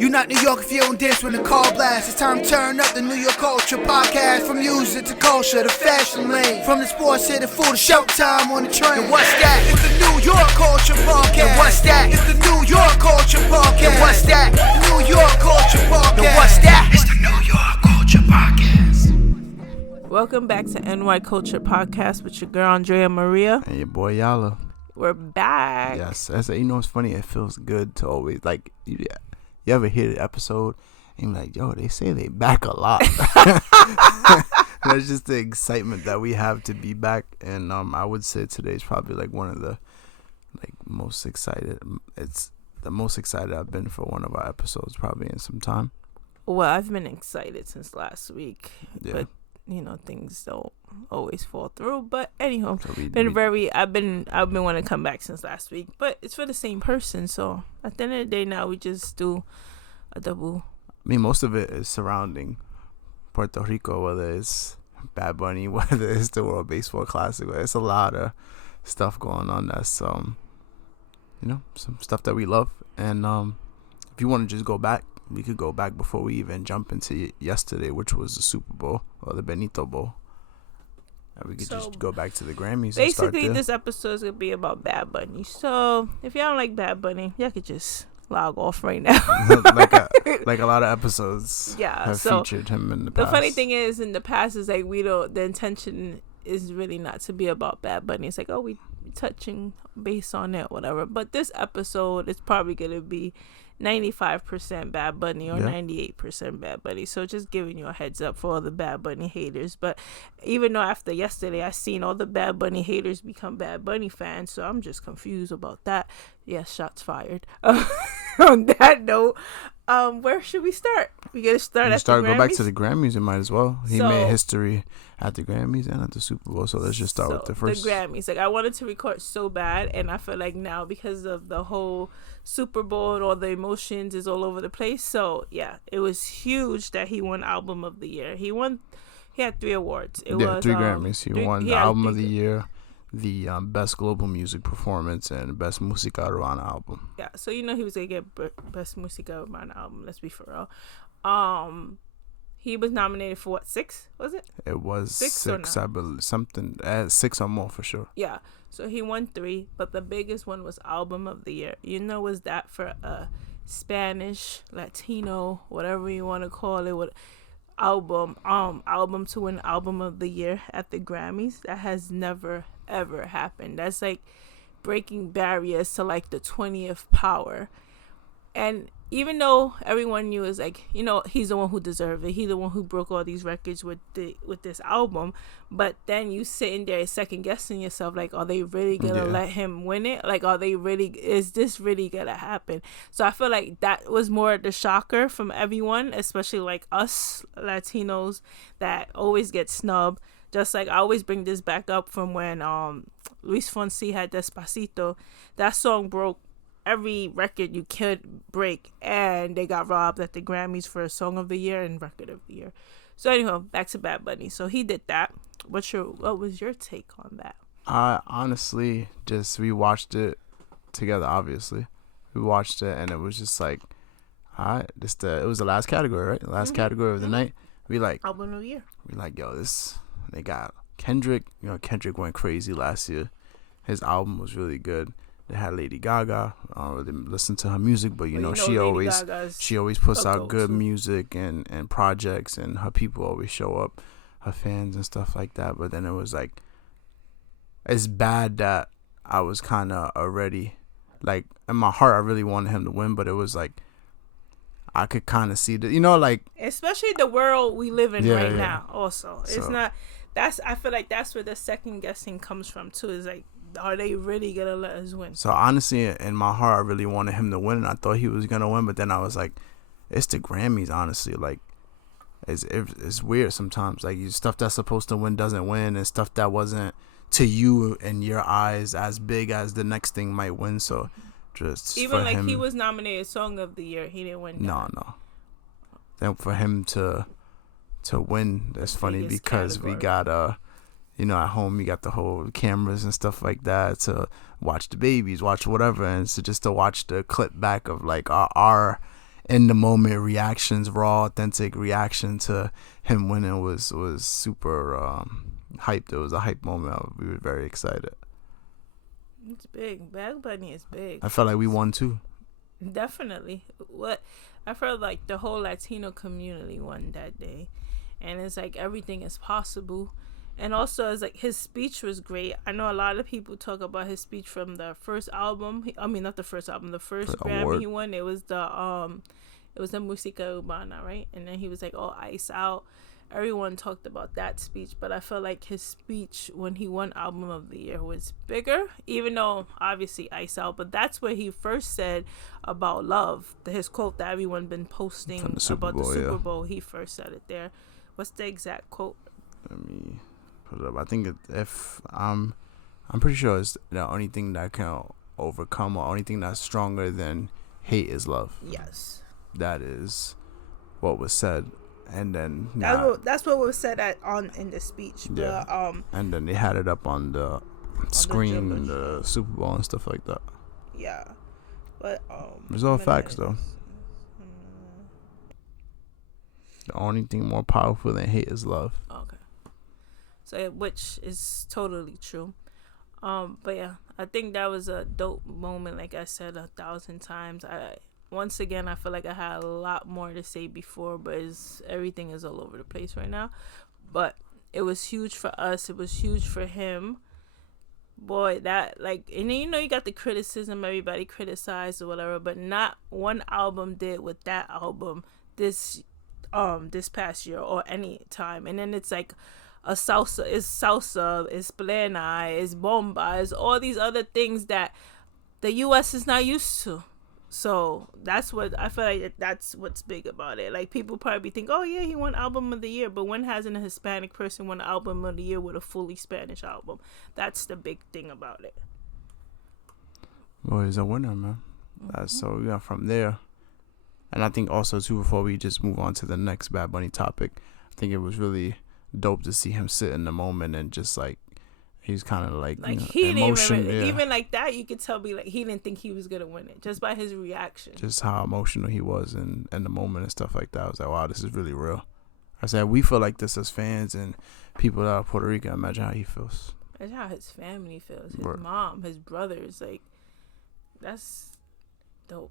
You not New York if you don't dance when the call blasts. It's time to turn up the New York culture podcast. From music to culture to fashion lane. From the sports to the food to showtime on the train. And what's that? It's the New York culture podcast. And what's that? It's the New York culture podcast. And what's that? New York culture podcast. And what's that? It's the New York culture podcast. Welcome back to NY Culture Podcast with your girl Andrea Maria and your boy Yala. We're back. Yes, you know, it's funny. It feels good to always you ever hear the episode and you're like, yo, they say they back a lot. That's just the excitement that we have to be back. And I would say today's probably like one of the most excited. It's the most excited I've been for one of our episodes probably in some time. Well, I've been excited since last week, yeah. But you know, things don't always fall through. But anyhow, So I've been wanting to come back since last week, but it's for the same person. So at the end of the day, now we just do a double. I mean, most of it is surrounding Puerto Rico, whether it's Bad Bunny, whether it's the World Baseball Classic. It's a lot of stuff going on that's some stuff that we love. And if you want to just go back, we could go back before we even jump into yesterday, which was the Super Bowl or the Benito Bowl. And we could just go back to the Grammys. Basically, this episode is going to be about Bad Bunny. So if y'all don't like Bad Bunny, y'all could just log off right now. like a lot of episodes have featured him in the past. The funny thing is, in the past, is like the intention is really not to be about Bad Bunny. It's like, oh, we touching base on it, whatever. But this episode is probably going to be 95% Bad Bunny or 98% Bad Bunny. So just giving you a heads up for all the Bad Bunny haters. But even though after yesterday I seen all the Bad Bunny haters become Bad Bunny fans, so I'm just confused about that. Yes, shots fired. On that note, where should we start? We gotta start at the Grammys. Go back to the Grammys. You might as well. He made history at the Grammys and at the Super Bowl. So let's just start with the first. The Grammys. Like, I wanted to record so bad, and I feel like now because of the whole Super Bowl and all the emotions is all over the place. So yeah, it was huge that he won Album of the Year. He had 3 awards. It was 3 Grammys. He won the Album of the Year, the Best Global Music Performance, and Best Música Urbana Album. Yeah, so he was gonna get Best Música Urbana Album. Let's be for real. He was nominated for what, 6? Was it? It was 6, I believe, something 6 or more for sure. Yeah, so he won 3, but the biggest one was Album of the Year. Was that for a Spanish, Latino, whatever you want to call it, album to win Album of the Year at the Grammys? That has never ever happened. That's like breaking barriers to like the 20th power. And even though everyone knew is like, he's the one who deserved it, he's the one who broke all these records with this album, but then you sitting there second guessing yourself, like, are they really gonna let him win it? Like, is this really gonna happen? So I feel like that was more the shocker from everyone, especially like us Latinos that always get snubbed. Just like I always bring this back up from when Luis Fonsi had Despacito. That song broke every record you could break, and they got robbed at the Grammys for Song of the Year and Record of the Year. So anyhow, back to Bad Bunny. So he did that. What was your take on that? I honestly just rewatched it together. Obviously, we watched it, and it was just like, it was the last category, right? The last category of the night. We like Album of the Year. We like, yo, they got Kendrick. Kendrick went crazy last year. His album was really good. They had Lady Gaga. I don't really listen to her music, but she always puts out good music and projects, and her people always show up, her fans and stuff like that. But then it was like, it's bad that I was kind of already, like, in my heart I really wanted him to win, but it was like I could kind of see especially the world we live in now. Also, it's not. I feel like that's where the second guessing comes from too. Is like, are they really gonna let us win? So honestly, in my heart, I really wanted him to win, and I thought he was gonna win. But then I was like, it's the Grammys. Honestly, like, it's weird sometimes. Like, stuff that's supposed to win doesn't win, and stuff that wasn't to you in your eyes as big as the next thing might win. So just even like him, he was nominated Song of the Year, he didn't win. No. Then for him to win, that's funny because category. We got at home you got the whole cameras and stuff like that to watch the babies, watch whatever, and so just to watch the clip back of like our in the moment reactions, raw, authentic reaction to him winning was super hyped. It was a hype moment. We were very excited. It's big. Bad Bunny is big. I felt like we won too. Definitely. I felt like the whole Latino community won that day, and it's like everything is possible. And also, it's like his speech was great. I know a lot of people talk about his speech from the first album. Not the first album. The first Grammy he won. It was the Música Urbana, right? And then he was like, "Oh, Ice Out." Everyone talked about that speech, but I felt like his speech when he won Album of the Year was bigger, even though obviously Ice Out. But that's where he first said about love. His quote that everyone been posting about the Super Bowl. He first said it there. What's the exact quote? Let me put it up. I think I'm pretty sure it's the only thing that can overcome, or only thing that's stronger than hate is love. Yes, that is what was said. And then that's what was said in the speech. Yeah. But, and then they had it up on the screen in the Super Bowl and stuff like that. Yeah, but it's all facts though. The only thing more powerful than hate is love. Okay, so which is totally true. But yeah, I think that was a dope moment. Like I said 1,000 times. Once again, I feel like I had a lot more to say before, but everything is all over the place right now. But it was huge for us. It was huge for him. Boy, that, like, and then, you got the criticism, everybody criticized or whatever, but not one album did with that album this past year or any time. And then it's like it's salsa, it's plena, it's bomba, it's all these other things that the U.S. is not used to. So that's what I feel like. That's what's big about it. Like, people probably think, oh yeah, he won Album of the Year, but when hasn't a Hispanic person won Album of the Year with a fully Spanish album? That's the big thing about it. Well, he's a winner, man. That's so we got from there. And I think also too, before we just move on to the next Bad Bunny topic, I think it was really dope to see him sit in the moment and just like. He's kind of like he didn't even like that. You could tell he didn't think he was gonna win it just by his reaction. Just how emotional he was in the moment and stuff like that. I was like, wow, this is really real. I said, we feel like this as fans and people that are Puerto Rican. Imagine how he feels. Imagine how his family feels. His mom, his brothers. Like, that's dope.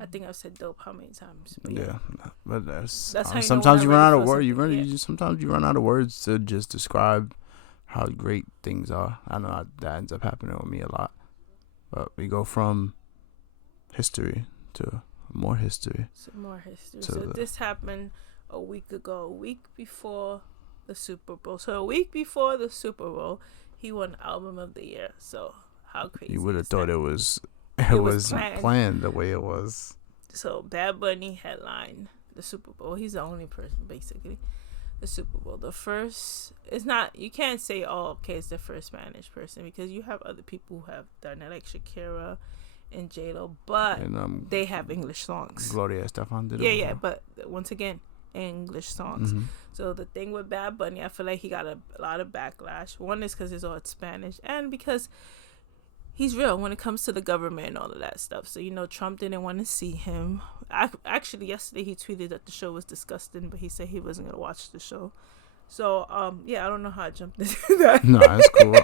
I think I've said dope how many times? But yeah, but that's sometimes you run out of words. Sometimes you run out of words to just describe how great things are. I know that ends up happening with me a lot. But we go from history to more history. So this happened a week ago, a week before the Super Bowl. So a week before the Super Bowl, he won Album of the Year. So how crazy! You would have thought it was planned the way it was. So Bad Bunny headlined the Super Bowl. He's the only person basically. The Super Bowl. The first, it's not, you can't say, oh, okay, it's the first Spanish person, because you have other people who have done it, like Shakira and J-Lo, but they have English songs. Gloria Estefan did it. Yeah, but once again, English songs. Mm-hmm. So the thing with Bad Bunny, I feel like he got a lot of backlash. One is because it's all Spanish, and because he's real when it comes to the government and all of that stuff. So, Trump didn't want to see him. Actually, yesterday he tweeted that the show was disgusting, but he said he wasn't going to watch the show. So, I don't know how I jumped into that. No, that's cool.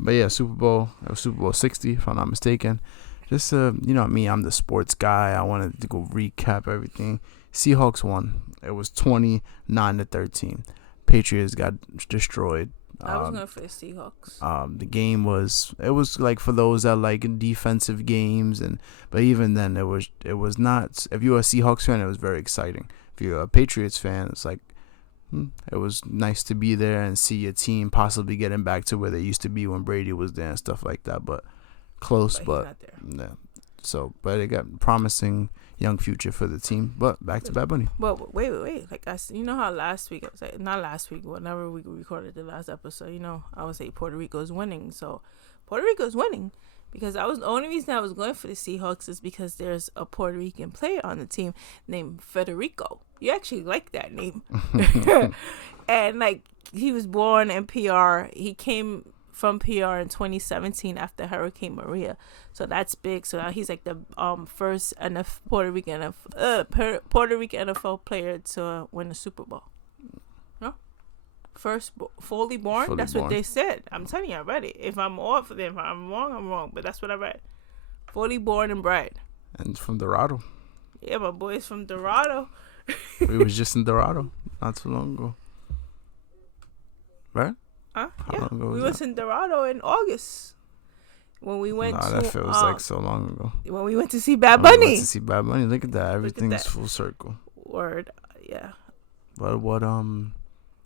But yeah, Super Bowl 60, if I'm not mistaken. Just, me, I'm the sports guy. I wanted to go recap everything. Seahawks won. It was 29-13. Patriots got destroyed. I was going for the Seahawks. The game was like for those that like defensive games, but even then it was not. If you're a Seahawks fan, it was very exciting. If you're a Patriots fan, it's like it was nice to be there and see your team possibly getting back to where they used to be when Brady was there and stuff like that. But close, but yeah. So, but it got promising young future for the team. But back to Bad Bunny. But wait. Like how last week I was like, not last week, whenever we recorded the last episode, I would say Puerto Rico's winning. So Puerto Rico's winning because the only reason I was going for the Seahawks is because there's a Puerto Rican player on the team named Federico. You actually like that name, and like he was born in PR. He came from PR in 2017 after Hurricane Maria. So that's big. So now he's like the first Puerto Rican NFL player to win a Super Bowl. No? First fully born? That's what they said. I'm telling you, I read it. If I'm off, then if I'm wrong, I'm wrong. But that's what I read. Fully born and bred. And from Dorado. Yeah, my boy's from Dorado. We was just in Dorado not too long ago. Right? Huh? How yeah. long ago we was in Dorado in August. When we went to... that feels like so long ago. When we went to see Bad Bunny. We went to see Bad Bunny. Look at that. Everything's full circle. Word. Yeah. But what,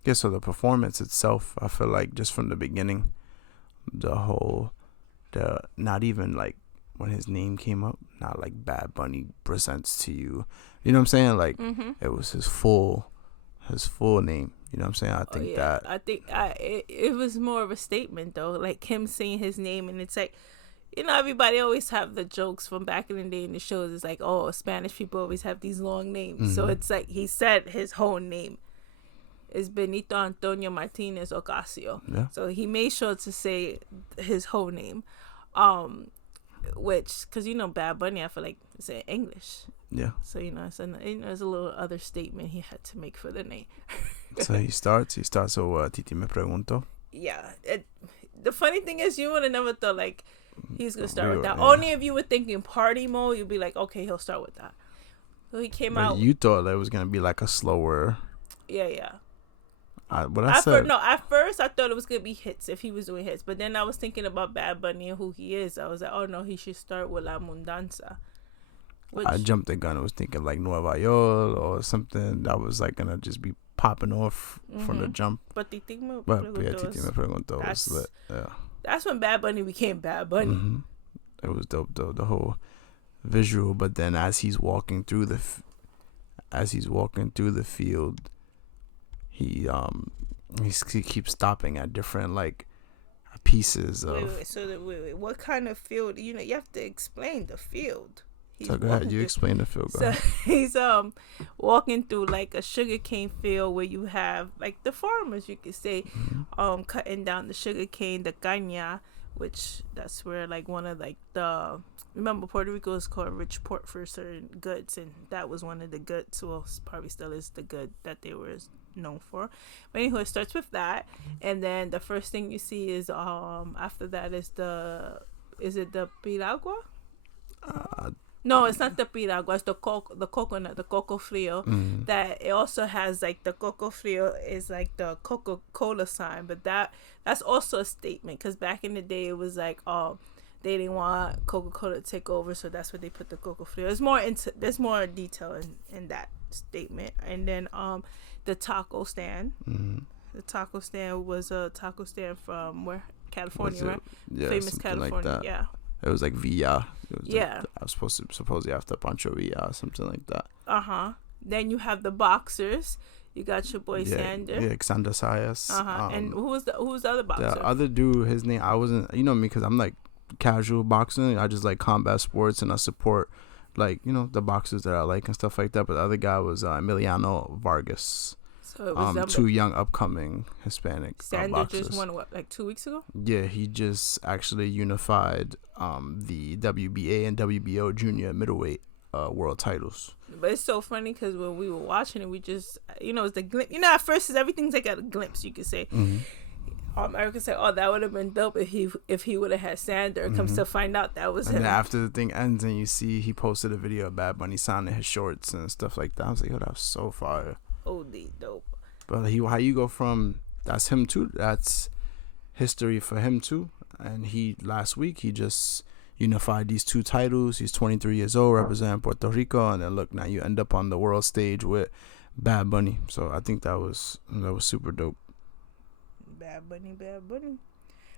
yeah, so the performance itself, I feel like just from the beginning, not even like when his name came up, not like Bad Bunny presents to you. You know what I'm saying? Like, it was his full name. You know what I'm saying? I think it was more of a statement though, like him saying his name, and it's like, you know, everybody always have the jokes from back in the day in the shows. It's like, oh, Spanish people always have these long names. So it's like he said his whole name is Benito Antonio Martinez Ocasio. Yeah. So he made sure to say his whole name, which, because you know Bad Bunny, I feel like it's in English. Yeah. So there's a little other statement he had to make for the name. So he starts so Titi me pregunto. Yeah. The funny thing is, you would have never thought like he's gonna start with that. Yeah. Only if you were thinking party mode, you'd be like, okay, he'll start with that. So he came out. You thought that was gonna be like a slower. Yeah. At first I thought it was gonna be hits if he was doing hits, but then I was thinking about Bad Bunny and who he is. I was like, oh no, he should start with La Mundanza. I jumped the gun. I was thinking like Nueva York or something that was like gonna just be popping off from the jump. But Titi me pregunto was lit. Yeah. That's when Bad Bunny became Bad Bunny. It was dope though, the whole visual. But then as he's walking through the field, he keeps stopping at different like pieces of. Wait. What kind of field? You know, you have to explain the field. So go ahead, you explain the field. So he's walking through like a sugarcane field where you have like the farmers, you could say, cutting down the sugarcane, the caña, which that's where like one of like the, remember Puerto Rico is called rich port for certain goods, and that was one of the goods. Well, probably still is the good that they were known for. But anyway, it starts with that, and then the first thing you see is after that is the piragua? No, it's not the piragua. It's the coconut, the coco frio. That it also has like the coco frio is like the Coca-Cola sign, but that's also a statement, because back in the day it was like they didn't want Coca-Cola to take over, so that's where they put the coco frio. There's more detail in that statement. And then the taco stand. The taco stand was a taco stand from where? California, right? Yeah, famous California. like that. Yeah. It was like Villa. Yeah. I was supposedly after Pancho Villa or something like that. Then you have the boxers. You got your boy Sander. Yeah, Xander Sayas. And who's the other boxer? The other dude, his name, I wasn't, you know me, because I'm like casual boxing. I just like combat sports, and I support like, you know, the boxers that I like and stuff like that. But the other guy was Emiliano Vargas. So it was two young upcoming Hispanic Sander boxers. just won what, like 2 weeks ago? Yeah, he just actually unified the WBA and WBO junior middleweight world titles. But it's so funny because when we were watching it, we just, you know, it's the glimpse. You know, at first everything's like a glimpse, you could say. Erica said, "Oh, that would have been dope if he would have had Sander." Comes to find out that was him. And after the thing ends, and you see he posted a video of Bad Bunny signing his shorts and stuff like that. I was like, "Yo, that was so fire." OD dope. But how you go from that's him too? That's history for him too. And last week he just unified these two titles. He's 23 years old, representing Puerto Rico, and then look, now you end up on the world stage with Bad Bunny. So I think that was super dope. Bad Bunny.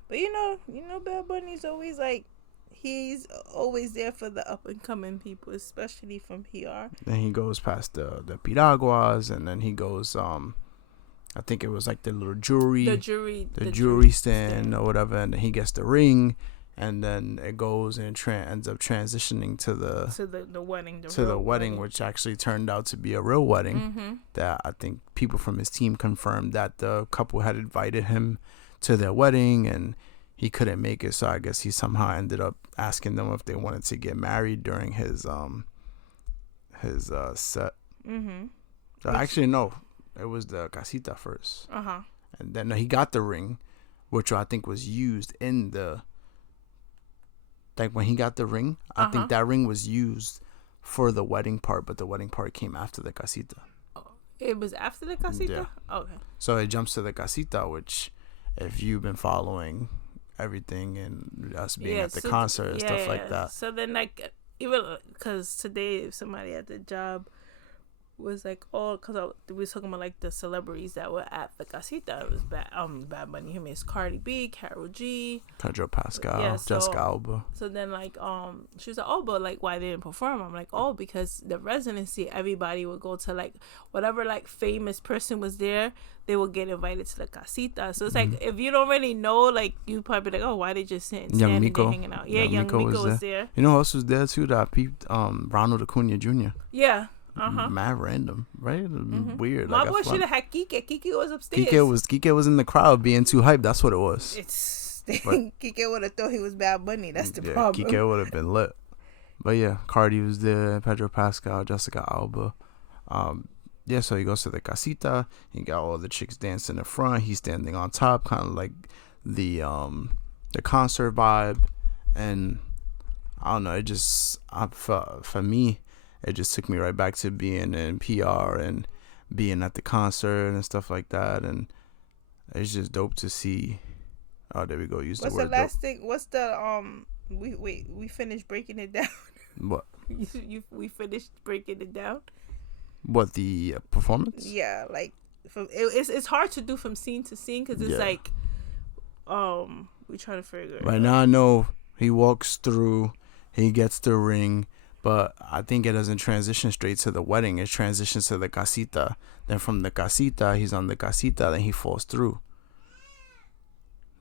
But you know, Bad Bunny's always like, he's always there for the up and coming people, especially from PR. Then he goes past the piraguas, and then he goes I think it was like the little jewelry, the jewelry stand or whatever, and then he gets the ring, and then it goes and ends up transitioning to the wedding, which actually turned out to be a real wedding. That I think people from his team confirmed that the couple had invited him to their wedding, and he couldn't make it, so I guess he somehow ended up asking them if they wanted to get married during his set. Mm-hmm. Actually, no, it was the casita first. And then he got the ring, which I think was used in the. Like when he got the ring, I think that ring was used for the wedding part, but the wedding part came after the casita. It was after the casita? Yeah. Okay. So it jumps to the casita, which, if you've been following everything and us being at the concert and stuff like that. So then, like, even because today somebody at the job was like, oh, because we was talking about like the celebrities that were at the casita. It was Bad Bunny, him is Cardi B, Karol G, Pedro Pascal, Jessica Alba. So then like she was like, oh, but like why they didn't perform? I'm like, oh, because the residency, everybody would go to like whatever like famous person was there, they would get invited to the casita. So it's like if you don't really know, like you probably be like, oh, why they just sitting Young standing Miko. there hanging out? Yeah, Young Miko was there. You know who else was there too? That peeped Ronald Acuna Jr. Yeah. Mad random, right? Weird. My boy should have had Kike. Kike was upstairs. Kike was in the crowd being too hyped. That's what it was. Kike would have thought he was Bad Bunny. That's the problem. Kike would have been lit. But yeah, Cardi was there, Pedro Pascal, Jessica Alba. So he goes to the casita. He got all the chicks dancing in the front. He's standing on top, kind of like the concert vibe. And I don't know. It just for me. It just took me right back to being in PR and being at the concert and stuff like that. And it's just dope to see. Oh, there we go. Use the word. What's the last thing? What's the we finished breaking it down. What? we finished breaking it down. What, the performance? Yeah, like it's hard to do from scene to scene because it's like we trying to figure it out. Right now I know he walks through, he gets the ring. But I think it doesn't transition straight to the wedding. It transitions to the casita. Then from the casita, he's on the casita. Then he falls through.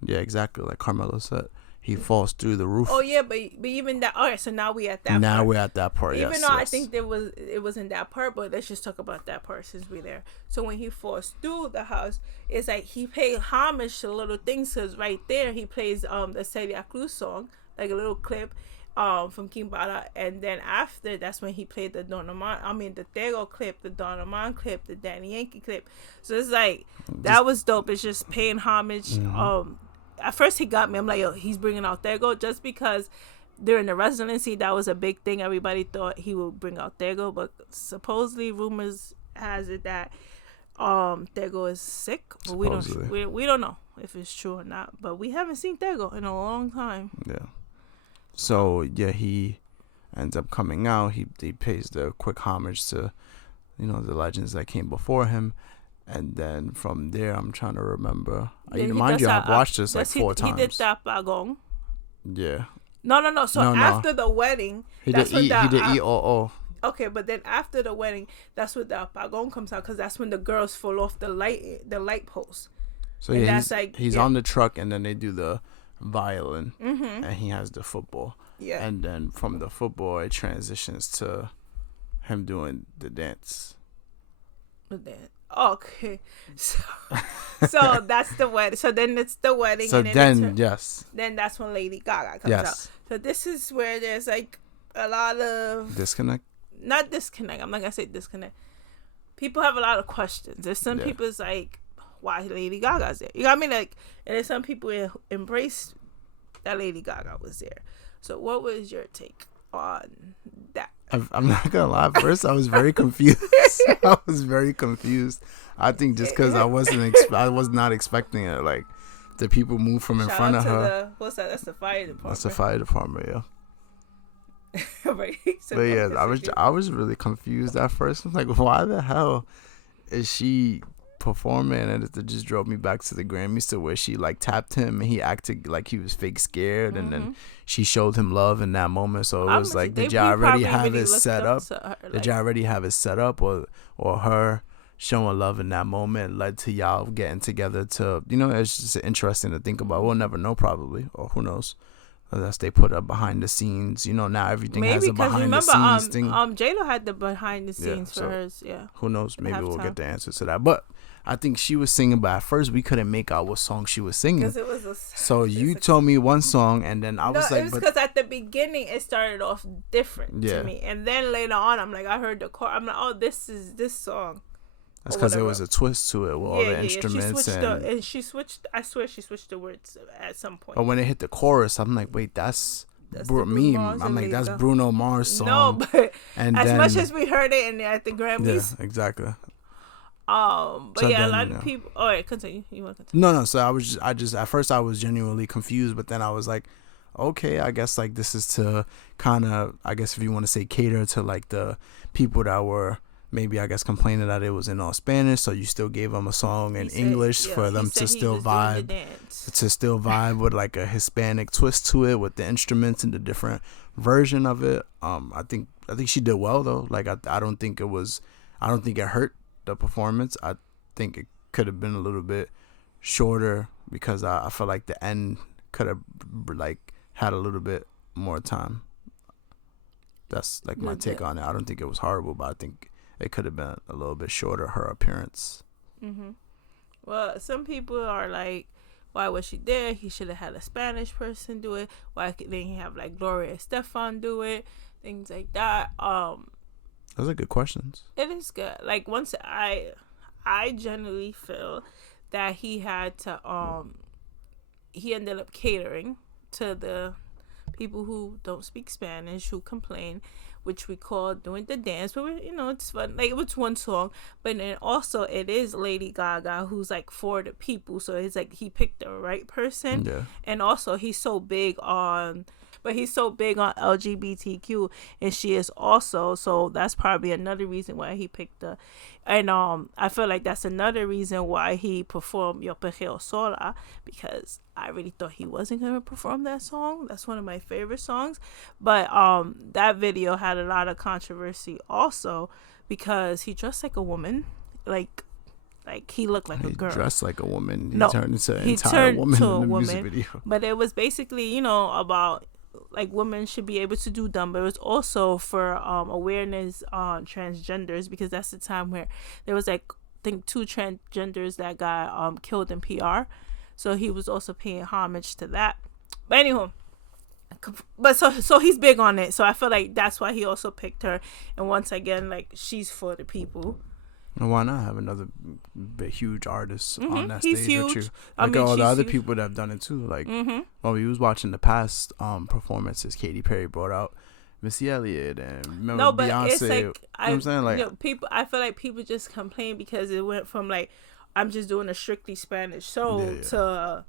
Yeah, exactly. Like Carmelo said. He falls through the roof. Oh, yeah. But even that. All right. So now we at that part. Now we're at that part, Even though I think it wasn't that part. But let's just talk about that part since we're there. So when he falls through the house, it's like he paid homage to little things. Because right there, he plays the Celia Cruz song. Like a little clip. From Kimbala, and then after that's when he played the the Tego clip, the Don Omar clip, the Daddy Yankee clip. So it's like that was dope. It's just paying homage. At first he got me. I'm like, yo, he's bringing out Tego just because during the residency that was a big thing. Everybody thought he would bring out Tego, but supposedly rumors has it that Tego is sick, but we don't know if it's true or not. But we haven't seen Tego in a long time. Yeah. So yeah, he ends up coming out. He pays the quick homage to, the legends that came before him, and then from there, I'm trying to remember. Mind you, I've watched this like 4 times. He did that Pagong. Yeah. No. So after the wedding, he did EOO. Okay, but then after the wedding, that's when the Pagong comes out because that's when the girls fall off the light post. So yeah, he's on the truck, and then they do the violin, and he has the football, and then from the football it transitions to him doing the dance. Okay, so that's the wedding. So then it's the wedding. So and then that's when Lady Gaga comes out. So this is where there's like a lot of disconnect. Not disconnect. I'm not gonna say disconnect. People have a lot of questions. There's some people's like, why Lady Gaga's there? You got me? Like, and there's some people who embraced that Lady Gaga was there. So what was your take on that? I'm not gonna lie. First, I was very confused. I think just because I was not expecting it. Like, the people move from in front of her. What's that? That's the fire department. That's the fire department, yeah. Right. So but yeah, I was really confused at first. I'm like, why the hell is she performing? And it just drove me back to the Grammys to where she like tapped him and he acted like he was fake scared, and then she showed him love in that moment. So it was like, did y'all already have it set up? Did y'all already have it set up, or her showing love in that moment led to y'all getting together to, it's just interesting to think about. We'll never know, probably, or who knows. Unless they put a behind the scenes, you know, now everything has a behind the scenes thing. J-Lo had the behind the scenes for hers, Who knows? Maybe we'll get the answer to that. But I think she was singing, but at first we couldn't make out what song she was singing. Because it was so you told me one song, and then I was like, it was because at the beginning it started off different to me, and then later on I'm like, I heard the chorus. I'm like, oh, this is this song. That's because there was a twist to it with all the instruments. She switched. I swear she switched the words at some point. But when it hit the chorus, I'm like, wait, that's me. I'm like, that's Bruno Mars song. No, but much as we heard it at the Grammys. Yeah, exactly. But so a lot of people. All right, continue. You want to continue? No. So I just at first I was genuinely confused, but then I was like, okay, I guess like this is to kind of, I guess if you want to say, cater to like the people that were maybe, I guess, complaining that it was in all Spanish, so you still gave them a song in English for them to still vibe, with like a Hispanic twist to it with the instruments and the different version of it. I think she did well though. Like I don't think it hurt the performance. I think it could have been a little bit shorter because I feel like the end could have like had a little bit more time. That's like my take on it. I don't think it was horrible, but I think it could have been a little bit shorter, her appearance. Well, some people are like, why was she there? He should have had a Spanish person do it. Why didn't he have like Gloria Estefan do it? Things like that. Those are good questions. It is good. Like once I generally feel that he had to he ended up catering to the people who don't speak Spanish, who complain, which we call doing the dance. But it's fun. Like it was one song, but then also it is Lady Gaga who's like for the people. So it's like he picked the right person. Yeah. And also he's so big on LGBTQ, and she is also, so that's probably another reason why he picked her. And I feel like that's another reason why he performed Yo Perreo Sola, because I really thought he wasn't going to perform that song. That's one of my favorite songs. But that video had a lot of controversy also because he dressed like a woman. Like he looked like a girl. He dressed like a woman. No, he turned into an entire woman in the music video. But it was basically, about like women should be able to do dumb, but it was also for awareness on transgenders, because that's the time where there was like, I think 2 transgenders that got killed in PR. So he was also paying homage to that. But anyway, so he's big on it. So I feel like that's why he also picked her. And once again, like, she's for the people. And why not have another huge artist on that He's stage huge. with you? Like all the other people that have done it too. Like, well, we was watching the past performances. Katy Perry brought out Missy Elliott and Beyonce. It's like, you know what I'm saying? Like, people. I feel like people just complain because it went from like, I'm just doing a strictly Spanish show to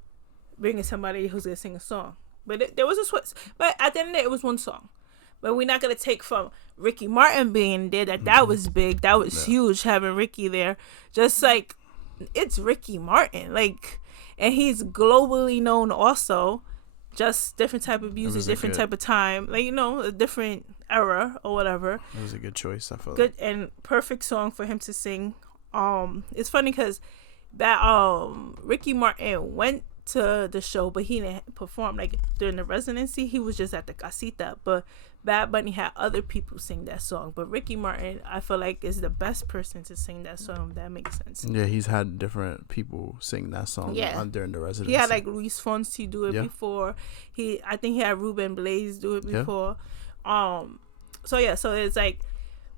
bringing somebody who's gonna sing a song. But there was a switch. But at the end of the day, it was one song. But we're not going to take from Ricky Martin being there that was big. That was huge, having Ricky there. Just like, it's Ricky Martin. Like, and he's globally known also. Just different type of music, different type of time. Like, a different era or whatever. It was a good choice, I feel. Good and perfect song for him to sing. It's funny because that Ricky Martin went to the show, but he didn't perform like during the residency. He was just at the casita. But Bad Bunny had other people sing that song, but Ricky Martin, I feel like, is the best person to sing that song. That makes sense. Yeah, he's had different people sing that song during the residency. He had like Luis Fonsi do it before. I think he had Ruben Blades do it before. So it's like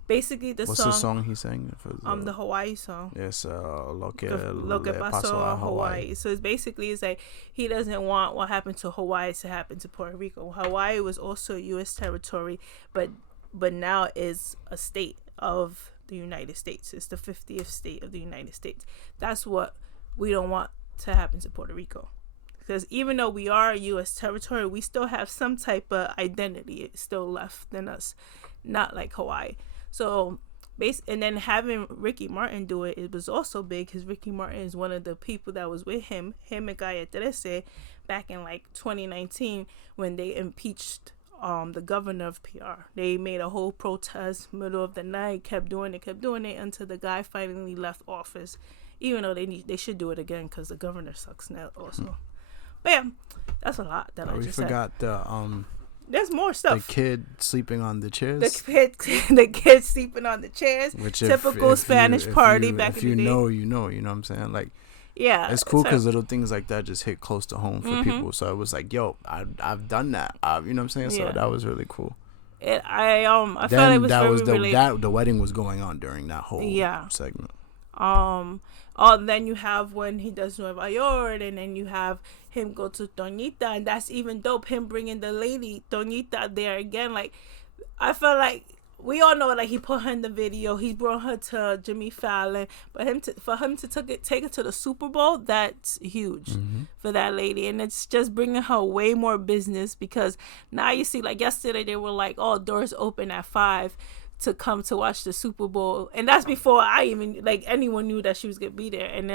basically What's the song he sang? The Hawaii song. Yes, Lo que pasó a Hawaii. So it's like he doesn't want what happened to Hawaii to happen to Puerto Rico. Hawaii was also U.S. territory, but now is a state of the United States. It's the 50th state of the United States. That's what we don't want to happen to Puerto Rico. Because even though we are a U.S. territory, we still have some type of identity still left in us, not like Hawaii. So, and then having Ricky Martin do it, it was also big because Ricky Martin is one of the people that was with him and Calle 13, back in like 2019 when they impeached the governor of PR. They made a whole protest middle of the night, kept doing it until the guy finally left office, even though they should do it again because the governor sucks now also. But yeah, that's a lot that I just said. We forgot There's more stuff. The kid sleeping on the chairs. The kid sleeping on the chairs. Which typical Spanish party back in the day. If you know, you know what I'm saying? Like, yeah, it's cool because little things like that just hit close to home for people. So it was like, yo, I've done that. You know what I'm saying? So that was really cool. I felt like it was the wedding was going on during that whole segment. Then you have when he does Nueva York, and then you have him go to Toñita, and that's even dope. Him bringing the lady Toñita there again. Like, I felt like we all know, like, he put her in the video. He brought her to Jimmy Fallon, but for him to take it to the Super Bowl, that's huge for that lady, and it's just bringing her way more business because now you see, like yesterday they were like, oh, doors open at 5 to come to watch the Super Bowl, and that's before I even anyone knew that she was gonna be there, and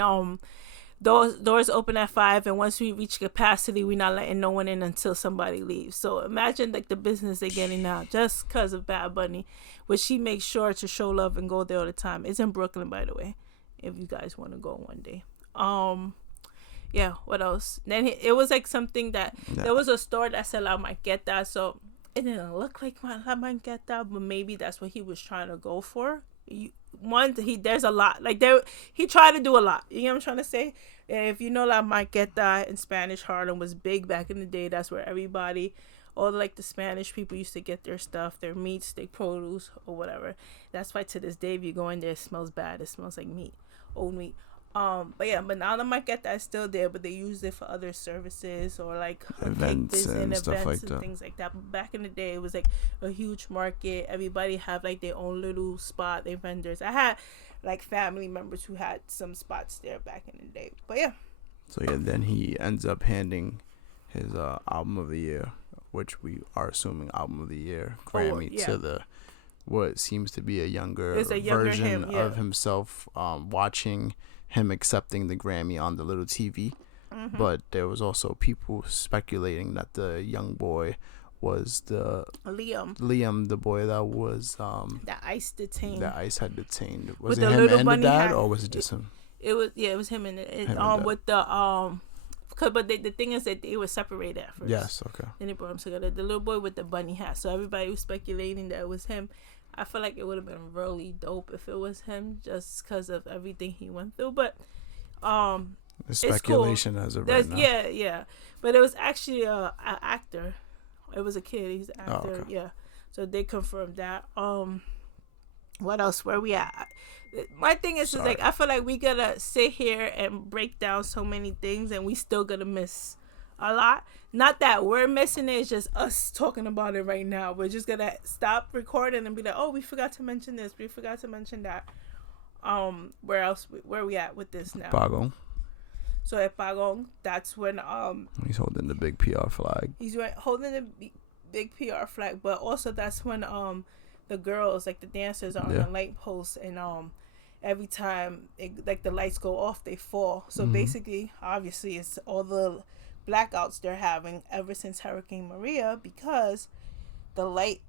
doors open at 5, and once we reach capacity, we're not letting no one in until somebody leaves. So imagine like the business they're getting now just because of Bad Bunny, which she makes sure to show love and go there all the time. It's in Brooklyn, by the way, if you guys want to go one day. Yeah, what else? Then it was like something that there was a store that said La Marqueta, so it didn't look like La Marqueta, but maybe that's what he was trying to go for. There's a lot he tried to do a lot, you know what I'm trying to say. And if you know, La Marqueta in Spanish Harlem was big back in the day. That's where everybody, all the Spanish people used to get their stuff, their meats, their produce or whatever. That's why to this day if you go in there, it smells bad. It smells like meat, old meat. But now the Marqueta is still there, but they use it for other services or like events and stuff like that. Things like that. But back in the day, it was like a huge market. Everybody have like their own little spot, their vendors. I had like family members who had some spots there back in the day. But yeah. So yeah, then he ends up handing his album of the year, which we are assuming album of the year, Grammy to the what seems to be a younger version of himself, watching him accepting the Grammy on the little TV. But there was also people speculating that the young boy was the Liam, the boy that was that ICE detained. That ICE had detained. Was it him and the dad, or was it just him? It was him and with the but the thing is that they were separated at first. Yes, okay. Then they brought them together. The little boy with the bunny hat. So everybody was speculating that it was him. I feel like it would have been really dope if it was him, just because of everything he went through. But it's speculation as of right now. Yeah. But it was actually an actor. It was a kid. He's an actor. Okay. Yeah. So they confirmed that. What else? Where we at? My thing is like, I feel like we gotta sit here and break down so many things, and we still gonna miss a lot. Not that we're missing it, it's just us talking about it right now. We're just gonna stop recording and be like, oh, we forgot to mention this, we forgot to mention that. Where we at with this now? Pagong. So at Pagong, that's when he's holding the big PR flag. He's holding the big PR flag, but also that's when the girls, like the dancers, are on the light post, and every time the lights go off, they fall. So basically, obviously, it's all the blackouts they're having ever since Hurricane Maria, because the light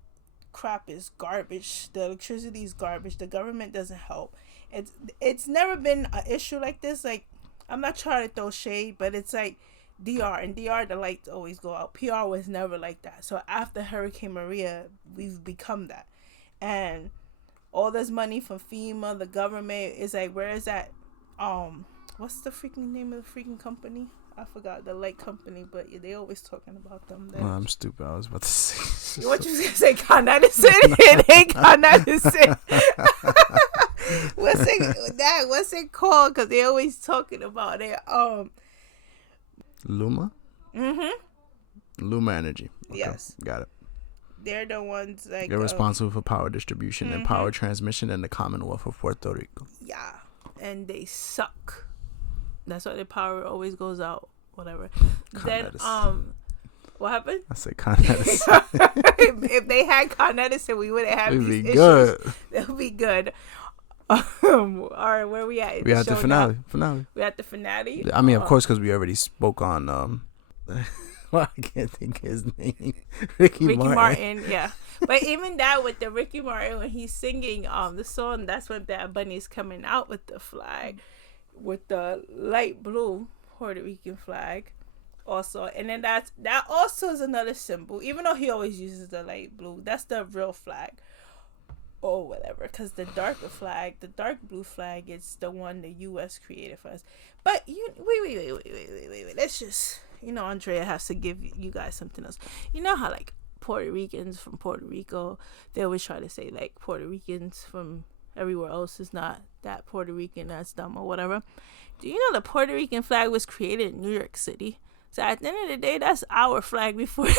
crap is garbage, the electricity is garbage, the government doesn't help. It's never been an issue like this. Like, I'm not trying to throw shade, but it's like DR the lights always go out. PR was never like that. So after Hurricane Maria, we've become that, and all this money from FEMA, the government, is like, where is that what's the freaking name of the freaking company? I forgot, the light company, but they always talking about them. I'm stupid. I was about to say. What you was gonna say? Con Edison? It ain't Con Edison. What's it called? Because they always talking about it. Luma. Luma Energy. Okay, yes, got it. They're the ones like they're responsible for power distribution and power transmission in the Commonwealth of Puerto Rico. Yeah, and they suck. That's why the power always goes out. Whatever. Then what happened? I said Con Edison. If they had Con Edison, we wouldn't have these issues. Good. It would be good. All right, where we at? We at the finale. We at the finale. I mean, of course, because we already spoke on. Well, I can't think of his name. Ricky Martin. Yeah. But even that, with the Ricky Martin, when he's singing the song, that's when Bad Bunny's coming out with the flag, with the light blue Puerto Rican flag. Also, and then that also is another symbol. Even though he always uses the light blue, that's the real flag or whatever. Because the dark blue flag, is the one the U.S. created for us. But wait. Let's just, Andrea has to give you guys something else. You know how like Puerto Ricans from Puerto Rico, they always try to say like Puerto Ricans from everywhere else is not that Puerto Rican, that's dumb or whatever. Do you know the Puerto Rican flag was created in New York City? So at the end of the day, that's our flag before. I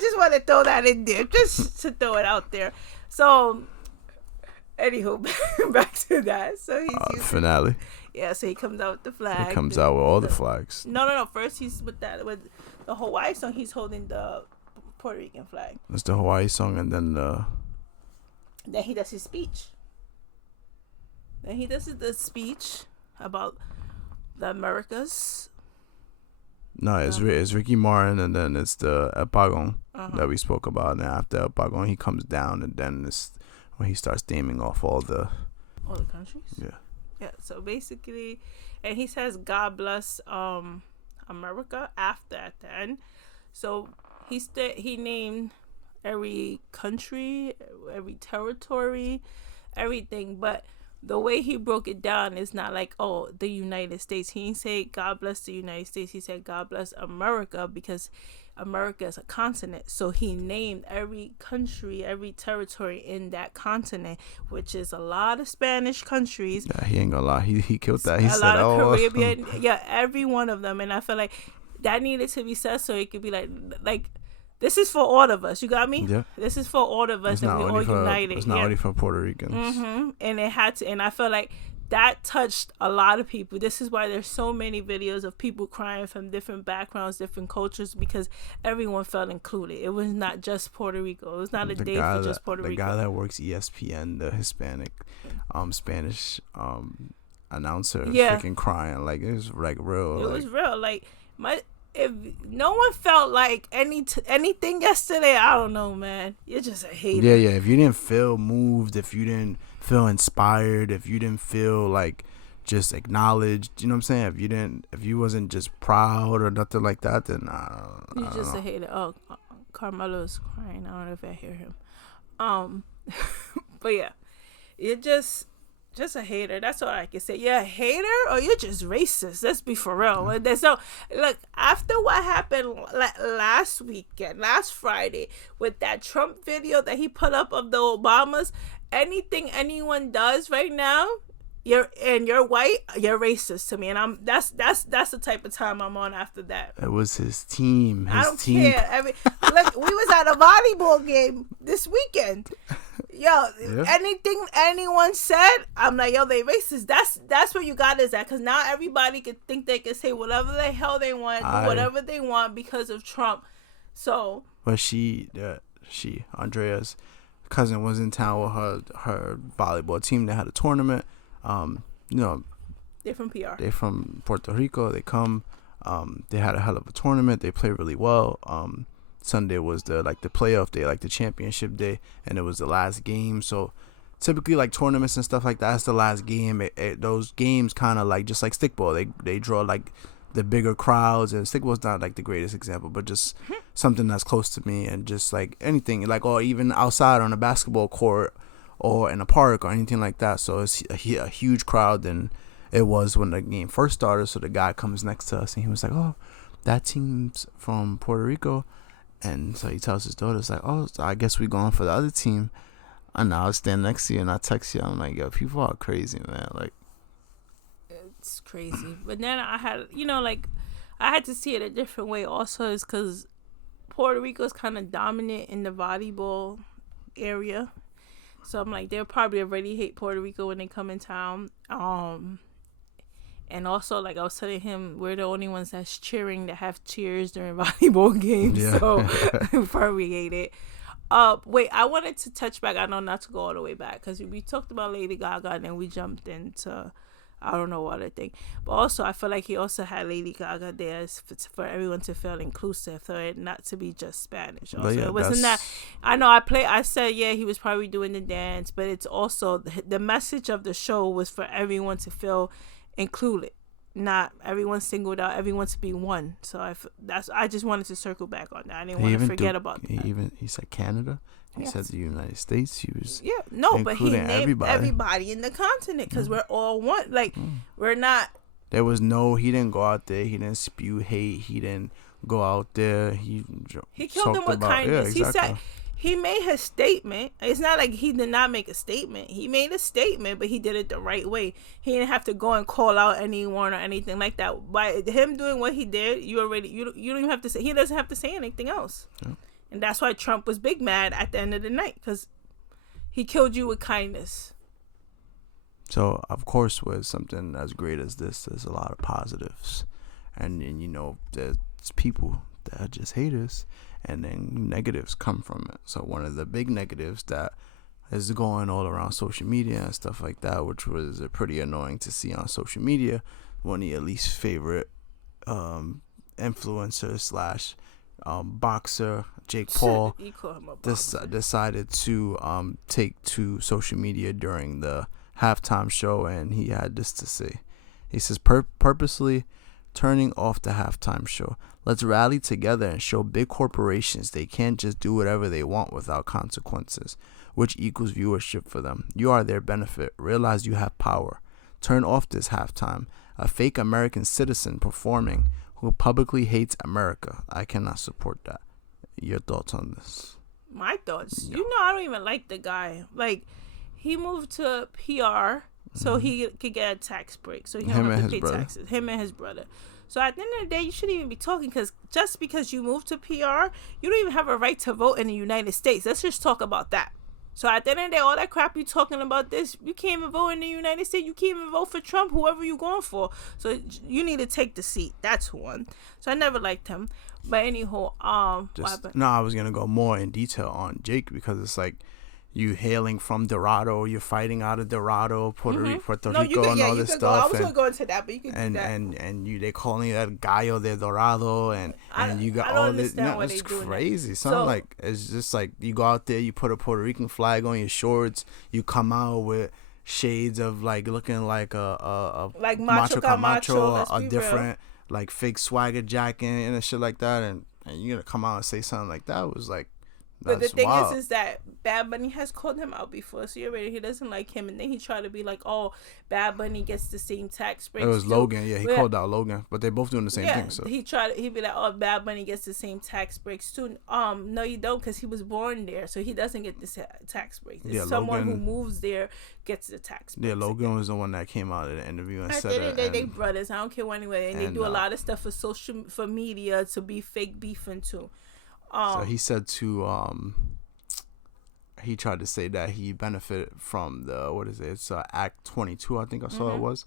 just want to throw that in there, just to throw it out there. So, anywho, back to that. So he's finale. Yeah, so he comes out with the flag. He comes out with all the flags. No. First, he's with the Hawaii song. He's holding the Puerto Rican flag. It's the Hawaii song, and then he does his speech. Then he does the speech about the Americas. No, it's Ricky Martin, and then it's the Apagón that we spoke about. And after Apagón, he comes down, and then it's when he starts naming off all the countries. Yeah. So basically, and he says God bless America at the end. So he named every country, every territory, everything, but the way he broke it down is not like, the United States. He didn't say God bless the United States. He said God bless America, because America is a continent. So he named every country, every territory in that continent, which is a lot of Spanish countries. Yeah, he ain't gonna lie. He killed that. He a said, lot of Caribbean. Yeah, every one of them. And I feel like that needed to be said so it could be like this is for all of us. You got me? Yeah. This is for all of us, and we're all united. It's not only for Puerto Ricans. Mm-hmm. And it had to, and I feel like that touched a lot of people. This is why there's so many videos of people crying from different backgrounds, different cultures, because everyone felt included. It was not just Puerto Rico. It was not a day for just Puerto Rico. The guy that works ESPN, the Hispanic, Spanish announcer, freaking crying. Like, it was like real. It was real. Like, if no one felt like anything yesterday, I don't know, man. You're just a hater. Yeah. If you didn't feel moved, if you didn't feel inspired, if you didn't feel like just acknowledged, you know what I'm saying? If you wasn't just proud or nothing like that, then you're just a hater. Oh, Carmelo's crying. I don't know if I hear him. But yeah, you're just a hater. That's all I can say. You're a hater or you're just racist. Let's be for real. So look, after what happened last Friday with that Trump video that he put up of the Obamas, anything anyone does right now, you're white, you're racist to me. And that's the type of time I'm on after that. It was his team. I don't care. Look, we was at a volleyball game this weekend. Anything anyone said, I'm like, they racist. That's where you got us at, because now everybody can think they can say whatever the hell they want, do whatever they want because of Trump. So, but Andrea's cousin was in town with her volleyball team. They had a tournament. They're from PR. They're from Puerto Rico. They come. They had a hell of a tournament. They played really well. Sunday was the playoff day, like the championship day, and it was the last game. So typically, like tournaments and stuff like that's the last game. Those games kind of like just like stickball. They draw like the bigger crowds, and stickball's not like the greatest example, but just something that's close to me, and just like anything, like, or even outside on a basketball court or in a park or anything like that. So it's a huge crowd than it was when the game first started. So the guy comes next to us and he was like, "Oh, that team's from Puerto Rico." And so he tells his daughter, it's like, "Oh, so I guess we're going for the other team." And I'll stand next to you and I text you. I'm like, yo, people are crazy, man. Like, it's crazy. But then I had, I had to see it a different way also, is because Puerto Rico is kind of dominant in the volleyball area. So I'm like, they'll probably already hate Puerto Rico when they come in town. And also, like I was telling him, we're the only ones that's cheering, that have cheers during volleyball games. Yeah. So we probably hate it. Wait, I wanted to touch back. I know not to go all the way back, because we talked about Lady Gaga and then we jumped into I don't know what I think. But also, I feel like he also had Lady Gaga there for everyone to feel inclusive, for it not to be just Spanish. Also, it wasn't that. I know I said, he was probably doing the dance, but it's also the message of the show was for everyone to feel included. Not everyone singled out everyone to be one. So I just wanted to circle back on that. I didn't want to forget about that. He said Canada. He said the United States. He was but he named everybody in the continent because we're all one. Like we're not. There was he didn't go out there. He didn't spew hate. He didn't go out there. He killed them with kindness. Yeah, exactly. He said he made his statement. It's not like he did not make a statement. He made a statement, but he did it the right way. He didn't have to go and call out anyone or anything like that. By him doing what he did, you don't even have to say. He doesn't have to say anything else. Yeah. And that's why Trump was big mad at the end of the night, because he killed you with kindness. So, of course, with something as great as this, there's a lot of positives. And there's people that are just haters, and then negatives come from it. So, one of the big negatives that is going all around social media and stuff like that, which was pretty annoying to see on social media, one of your least favorite influencers / boxer, Jake Paul, decided to take to social media during the halftime show, and he had this to say. He says, purposely turning off the halftime show. Let's rally together and show big corporations they can't just do whatever they want without consequences, which equals viewership for them. You are their benefit. Realize you have power. Turn off this halftime. A fake American citizen performing who publicly hates America. I cannot support that. Your thoughts on this? My thoughts? No. I don't even like the guy. Like, he moved to PR so he could get a tax break. So he don't have to pay taxes. Him and his brother. So at the end of the day, you shouldn't even be talking, because just because you moved to PR, you don't even have a right to vote in the United States. Let's just talk about that. So at the end of the day, all that crap you talking about this, you can't even vote in the United States. You can't even vote for Trump, whoever you going for. So you need to take the seat. That's one. So I never liked him. But anyhow, I was gonna go more in detail on Jake, because it's like you hailing from Dorado, you're fighting out of Dorado, Puerto Rico, and all this stuff. I was gonna go into that, but you can do that. And they calling that Gallo de Dorado, and you got all this. No, it's crazy. Something like, it's just like you go out there, you put a Puerto Rican flag on your shorts, you come out with shades of like looking like a like Macho Camacho, a different like fake swagger jacket and shit like that, and you're gonna come out and say something like that. It was like. But the thing is that Bad Bunny has called him out before, so he doesn't like him, and then he tried to be like, "Oh, Bad Bunny gets the same tax breaks." It was Logan, he called out Logan, but they both doing the same thing. So he'd be like, "Oh, Bad Bunny gets the same tax breaks too." No, you don't, because he was born there, so he doesn't get the tax breaks. Someone who moves there gets the tax breaks. Yeah, Logan was the one that came out in the interview and said that they brothers. I don't care anyway, and they do a lot of stuff for media to be fake beefing too. So he said he tried to say that he benefited from it's Act 22, I think I saw it was.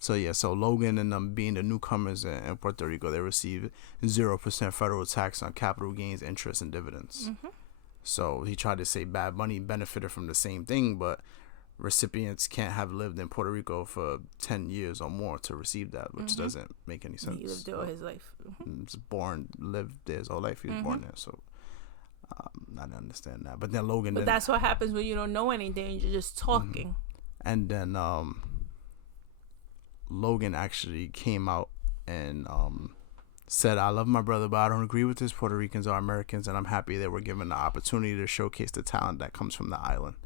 So Logan and them being the newcomers in Puerto Rico, they receive 0% federal tax on capital gains, interest, and dividends. So he tried to say Bad Bunny benefited from the same thing, but recipients can't have lived in Puerto Rico for 10 years or more to receive that, which doesn't make any sense. He lived there all his life. Lived there his whole life. He was born there, so I don't understand that. But then Logan. But that's what happens when you don't know anything. You're just talking. And then Logan actually came out and said, "I love my brother, but I don't agree with this. Puerto Ricans are Americans, and I'm happy they were given the opportunity to showcase the talent that comes from the island."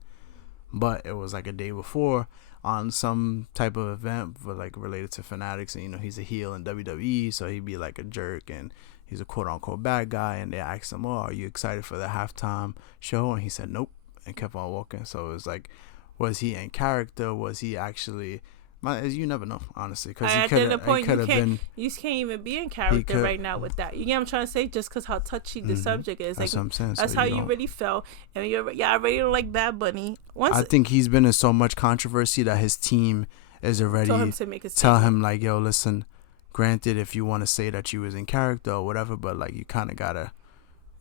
But it was like a day before on some type of event, but like related to Fanatics, and he's a heel in WWE, so he'd be like a jerk, and he's a quote unquote bad guy. And they asked him, "Oh, are you excited for the halftime show?" And he said, "Nope," and kept on walking. So it was like, was he in character? Was he actually? You never know, honestly, because he could have been. You can't even be in character right now with that. You get what I'm trying to say? Just because how touchy the subject is. That's what I'm saying. That's how you really felt. And I really don't like Bad Bunny. I think he's been in so much controversy that his team is already tell him like, "Yo, listen. Granted, if you want to say that you was in character or whatever, but like you kind of gotta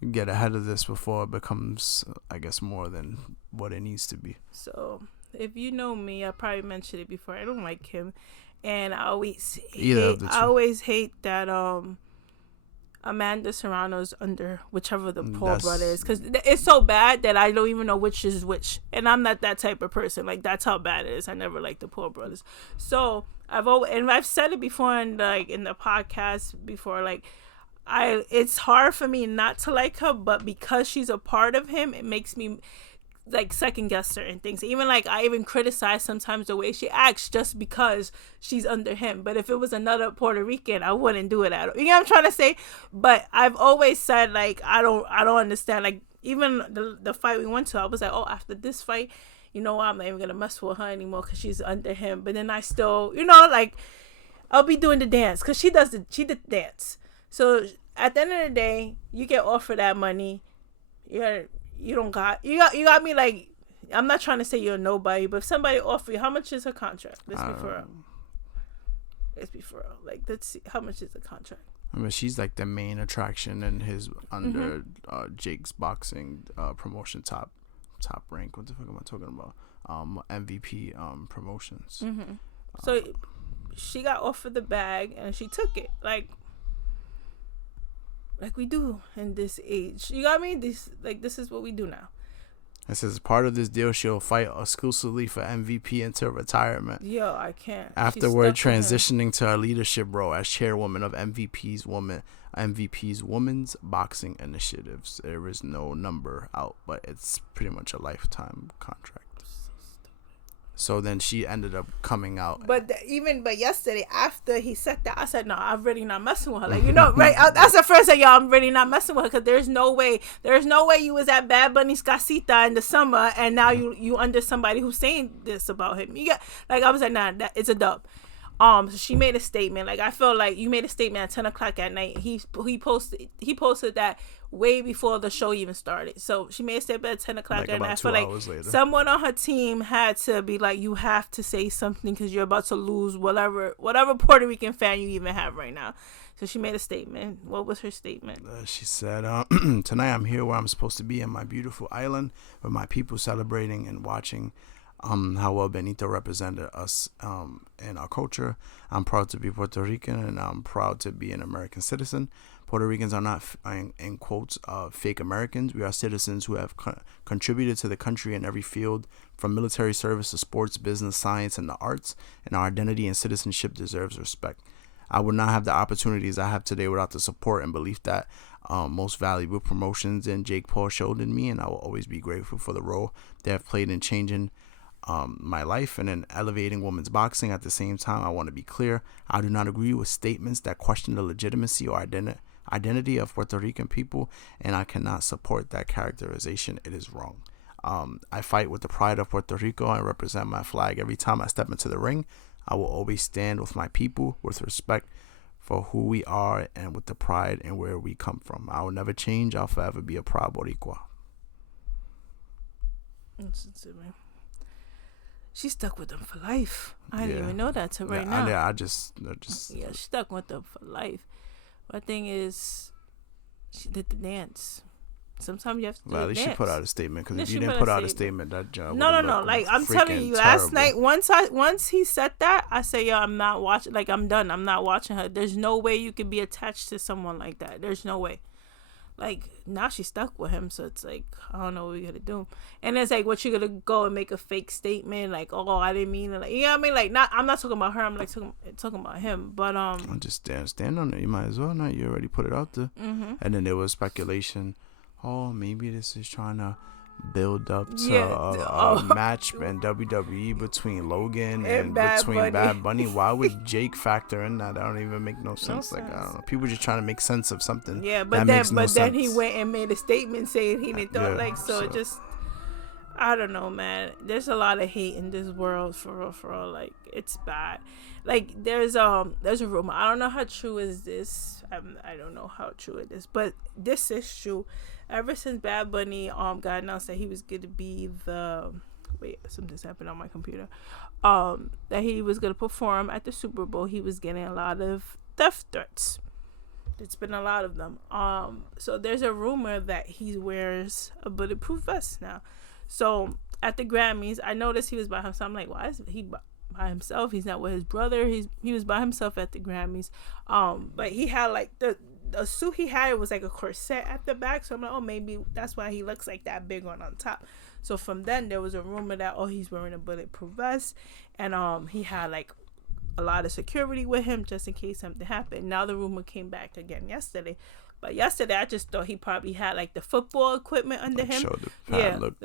get ahead of this before it becomes, I guess, more than what it needs to be." So. If you know me, I probably mentioned it before. I don't like him, and I always hate that Amanda Serrano's under whichever the Paul brother is, because it's so bad that I don't even know which is which, and I'm not that type of person. Like, that's how bad it is. I never liked the Paul brothers. So I've said it before in the podcast before, like, it's hard for me not to like her, but because she's a part of him, it makes me like second guess certain things. Even like I even criticize sometimes the way she acts just because she's under him. But if it was another Puerto Rican, I wouldn't do it at all. You know what I'm trying to say? But I've always said, like, I don't understand. Like, even the fight we went to, I was like, oh, after this fight, you know what, I'm not even gonna mess with her anymore because she's under him. But then I still, you know, like, I'll be doing the dance because she did the dance. So at the end of the day, you get offered that money. You got me, like, I'm not trying to say you're nobody, but if somebody offer you, how much is her contract? Let's be for real. Like, let's see, how much is the contract? I mean, she's like the main attraction in his under Jake's boxing promotion top rank. What the fuck am I talking about? MVP promotions. Mm-hmm. So she got offered the bag and she took it. Like we do in this age. You got me? This is what we do now. It says part of this deal, she'll fight exclusively for MVP until retirement. Yo, I can't. Afterward, transitioning to a leadership role as chairwoman of MVP's women's boxing initiatives. There is no number out, but it's pretty much a lifetime contract. So then she ended up coming out. But yesterday, after he said that, I said, no, I'm really not messing with her. Like, you know, right? That's the first thing, y'all, I'm really not messing with her, because there's no way you was at Bad Bunny's casita in the summer and now you under somebody who's saying this about him. You got, like, I was like, nah, it's a dub. So she made a statement. Like, I feel like you made a statement at 10 o'clock at night. He posted that way before the show even started. So she made a statement at 10 o'clock at night. I feel like someone on her team had to be like, you have to say something because you're about to lose whatever Puerto Rican fan you even have right now. So she made a statement. What was her statement? She said, tonight I'm here where I'm supposed to be in my beautiful island with my people, celebrating and watching how well Benito represented us in our culture. I'm proud to be Puerto Rican, and I'm proud to be an American citizen. Puerto Ricans are not, in quotes, fake Americans. We are citizens who have contributed to the country in every field, from military service to sports, business, science, and the arts, and our identity and citizenship deserves respect. I would not have the opportunities I have today without the support and belief that most valuable promotions and Jake Paul showed in me, and I will always be grateful for the role they have played in changing my life and in elevating women's boxing. At the same time, I want to be clear, I do not agree with statements that question the legitimacy or identity of Puerto Rican people, and I cannot support that characterization. It is wrong. I fight with the pride of Puerto Rico and represent my flag every time I step into the ring. I will always stand with my people with respect for who we are and with the pride and where we come from. I will never change. I'll forever be a proud Boricua. She stuck with them for life. I didn't even know that till right now. I just she stuck with them for life. My thing is, she did the dance. Sometimes you have to do at least dance. She put out a statement, because if you didn't put out a statement, that job no. Like, I'm telling you, last night, once he said that, I said, yo, I'm not watching. Like, I'm done. I'm not watching her. There's no way you could be attached to someone like that. There's no way. Like, now she's stuck with him, so it's like, I don't know what we're gonna do. And it's like, what, you gonna go and make a fake statement like, oh, I didn't mean it, like, you know what I mean? Like, I'm not talking about her, I'm like talking about him. But I'm just stand on it. You might as well not. You already put it out there. Mm-hmm. And then there was speculation, oh, maybe this is trying to build up to a match in WWE between Logan and between Bad Bunny. Why would Jake factor in that? That don't even make no sense. Like, I don't know. People just trying to make sense of something. Yeah, but then he went and made a statement saying he didn't throw so it just, I don't know, man. There's a lot of hate in this world for real. Like, it's bad. Like, there's a rumor. I don't know how true is this. I don't know how true it is, but this is true. Ever since Bad Bunny got announced that he was going to be something's happened on my computer. That he was going to perform at the Super Bowl, he was getting a lot of death threats. It's been a lot of them. So there's a rumor that he wears a bulletproof vest now. So at the Grammys, I noticed he was by himself. I'm like, why is he by himself? He's not with his brother. He was by himself at the Grammys. But he had like the suit he had was like a corset at the back. So I'm like, oh, maybe that's why he looks like that big on top. So from then there was a rumor that he's wearing a bulletproof vest, and he had like a lot of security with him just in case something happened. Now the rumor came back again yesterday. But yesterday, I just thought he probably had like the football equipment under him.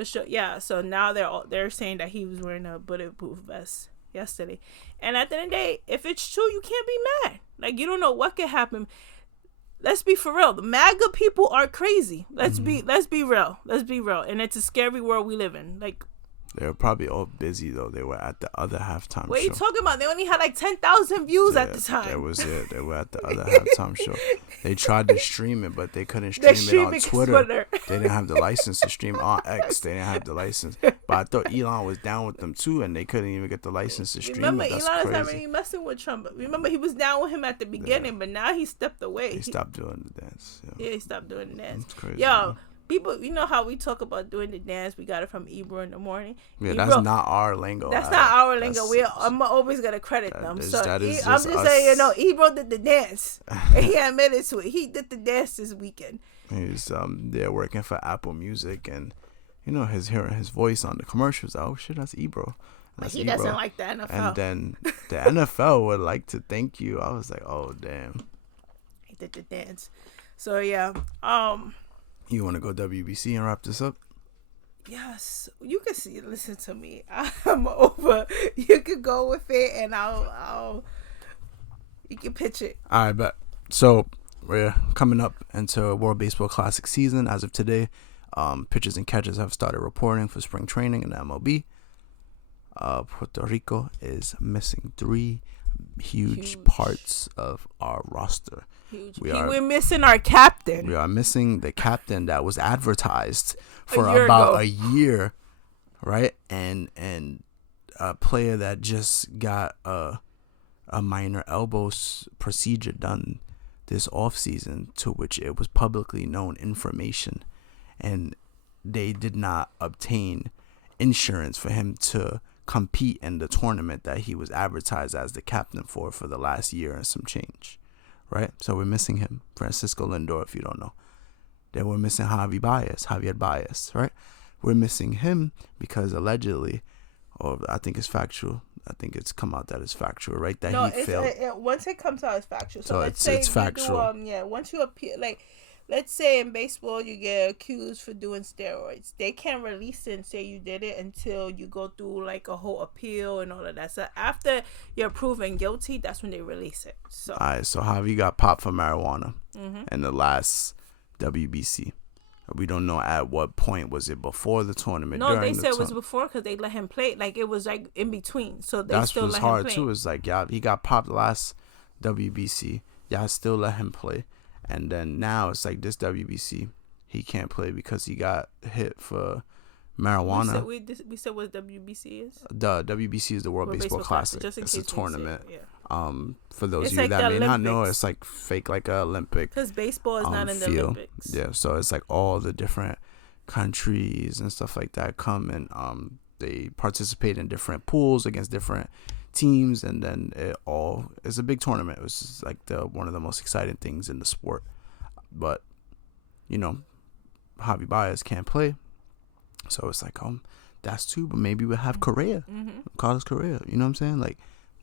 So now they're saying that he was wearing a bulletproof vest yesterday. And at the end of the day, if it's true, you can't be mad. Like, you don't know what could happen. Let's be for real. The MAGA people are crazy. Let's be real. Let's be real. And it's a scary world we live in. Like, they were probably all busy though. They were at the other halftime show. What are you talking about? They only had like 10,000 views at the time. That was it. They were at the other halftime show. They tried to stream it, but they couldn't stream it on Twitter. They didn't have the license to stream on X. They didn't have the license. But I thought Elon was down with them too, and they couldn't even get the license to stream Remember, it. That's Elon crazy. is not really messing with Trump. Remember, he was down with him at the beginning, but now he stepped away. He stopped doing the dance. Yeah, he stopped doing the dance. That's crazy. Yo. Man. People, you know how we talk about doing the dance? We got it from Ebro in the morning. Yeah, Ebro, that's not our lingo. That's not our lingo. I'm always gonna credit them. So I'm just saying, Ebro did the dance, and he admitted to it. He did the dance this weekend. He's there working for Apple Music, and hearing his voice on the commercials. Oh shit, that's Ebro. But he doesn't like the NFL. And then the NFL would like to thank you. I was like, oh damn. He did the dance. So yeah. You want to go WBC and wrap this up? Yes, you can listen to me. I'm over. You can go with it, and you can pitch it. All right, bet. So we're coming up into World Baseball Classic season. As of today, pitchers and catchers have started reporting for spring training in the MLB. Puerto Rico is missing 3 huge parts of our roster. We're missing our captain. We are missing the captain that was advertised for about a year, right? And a player that just got a minor elbow procedure done this offseason, to which it was publicly known information, and they did not obtain insurance for him to compete in the tournament that he was advertised as the captain for the last year and some change. Right, so we're missing him, Francisco Lindor, if you don't know. Then we're missing Javier Baez, right? We're missing him because allegedly, or I think it's factual. I think it's come out that it's factual, right? That he failed. Once it comes out, it's factual. So let's say it's factual. Once you appear, like, let's say in baseball you get accused for doing steroids. They can't release it and say you did it until you go through like a whole appeal and all of that. So after you're proven guilty, that's when they release it. So all right, so Javi got popped for marijuana in the last WBC. We don't know at what point. Was it before the tournament? No, they said it was before because they let him play. Like, it was like in between. So they still let him play. That's what's hard too. It's like, yeah, he got popped last WBC. Y'all still let him play. And then now it's like this WBC, he can't play because he got hit for marijuana. We said what WBC is? The WBC is the World Baseball Classic. It's a tournament. For those of you like that may Olympics. not know, it's like fake like an Olympic. Because baseball is not in the Olympics. Yeah, so it's like all the different countries and stuff like that come and they participate in different pools against different teams, and then it's a big tournament. It was just like one of the most exciting things in the sport. But Javi Baez can't play, so it's like that's two. But maybe we'll have Correa, Carlos Correa. You know what I'm saying? Like,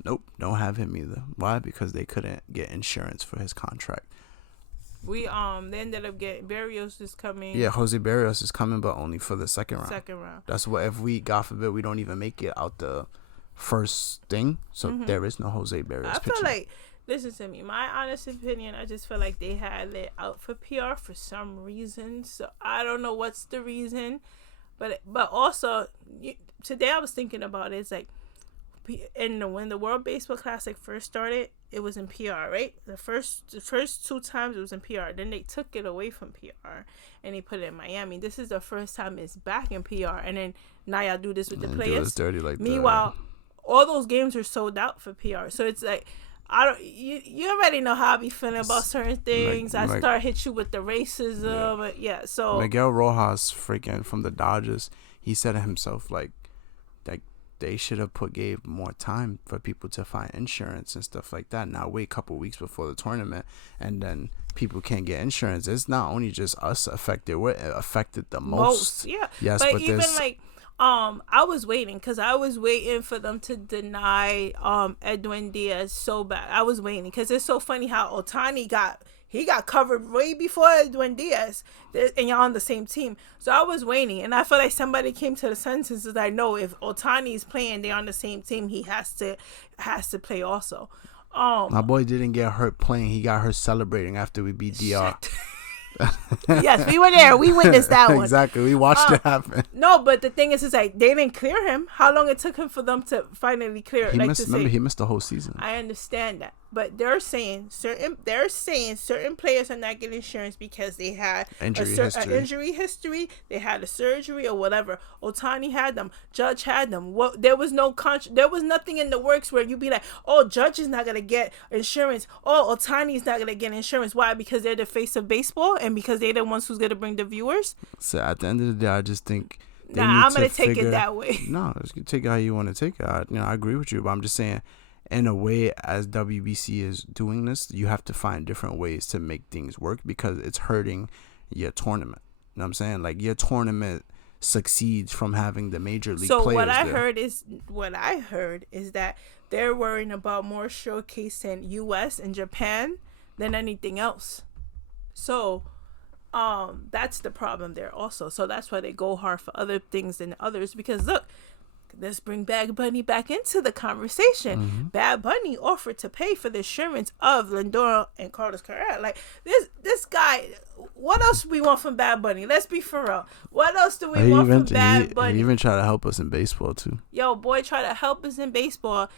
nope, don't have him either. Why? Because they couldn't get insurance for his contract. They ended up getting Barrios is coming. Yeah, Jose Barrios is coming, but only for the second round. That's what if we, God forbid, we don't even make it out the first thing, so there is no Jose Barrios. I feel like, listen to me, my honest opinion, I just feel like they had it out for PR for some reason. So I don't know what's the reason, but also today I was thinking about it. It's like, and when the World Baseball Classic first started, it was in PR, right? The first 2 times it was in PR. Then they took it away from PR and they put it in Miami. This is the first time it's back in PR, and then now y'all do this with the players. Do us dirty like Meanwhile, all those games are sold out for PR. So it's like, you already know how I be feeling about certain things. I start hit you with the racism. Yeah. So Miguel Rojas, freaking from the Dodgers, he said it himself, like they should have gave more time for people to find insurance and stuff like that. Now wait a couple weeks before the tournament, and then people can't get insurance. It's not only just us affected; we're affected the most. Yeah. Yes, but even like. I was waiting for them to deny Edwin Diaz so bad. I was waiting because it's so funny how Ohtani got covered way before Edwin Diaz, and y'all on the same team. So I was waiting, and I feel like somebody came to the senses that I know if Ohtani's playing, they're on the same team. He has to play also. My boy didn't get hurt playing. He got hurt celebrating after we beat DR. Yes, we were there. We witnessed that one. Exactly. We watched it happen. No, but the thing is like they didn't clear him. How long it took him for them to finally clear? He missed the whole season. I understand that, but they're saying certain players are not getting insurance because they had an injury history. They had a surgery or whatever. Ohtani had them. Judge had them. There was nothing in the works where you'd be like, oh, Judge is not gonna get insurance. Oh, Ohtani's not gonna get insurance. Why? Because they're the face of baseball and because they're the ones who's gonna bring the viewers. So at the end of the day, I just think. I'm gonna take it that way. No, you take it how you want to take it. I agree with you, but I'm just saying, in a way, as WBC is doing this, you have to find different ways to make things work because it's hurting your tournament. You know what I'm saying? Like your tournament succeeds from having the major league players. So what I heard is that they're worrying about more showcasing U.S. and Japan than anything else. So. That's the problem there also. So that's why they go hard for other things than others. Because look, let's bring Bad Bunny back into the conversation. Mm-hmm. Bad Bunny offered to pay for the insurance of Lindor and Carlos Correa. Like this guy, what else we want from Bad Bunny? Let's be for real. What else do we want from Bad Bunny? He even try to help us in baseball too. Yo, boy, try to help us in baseball.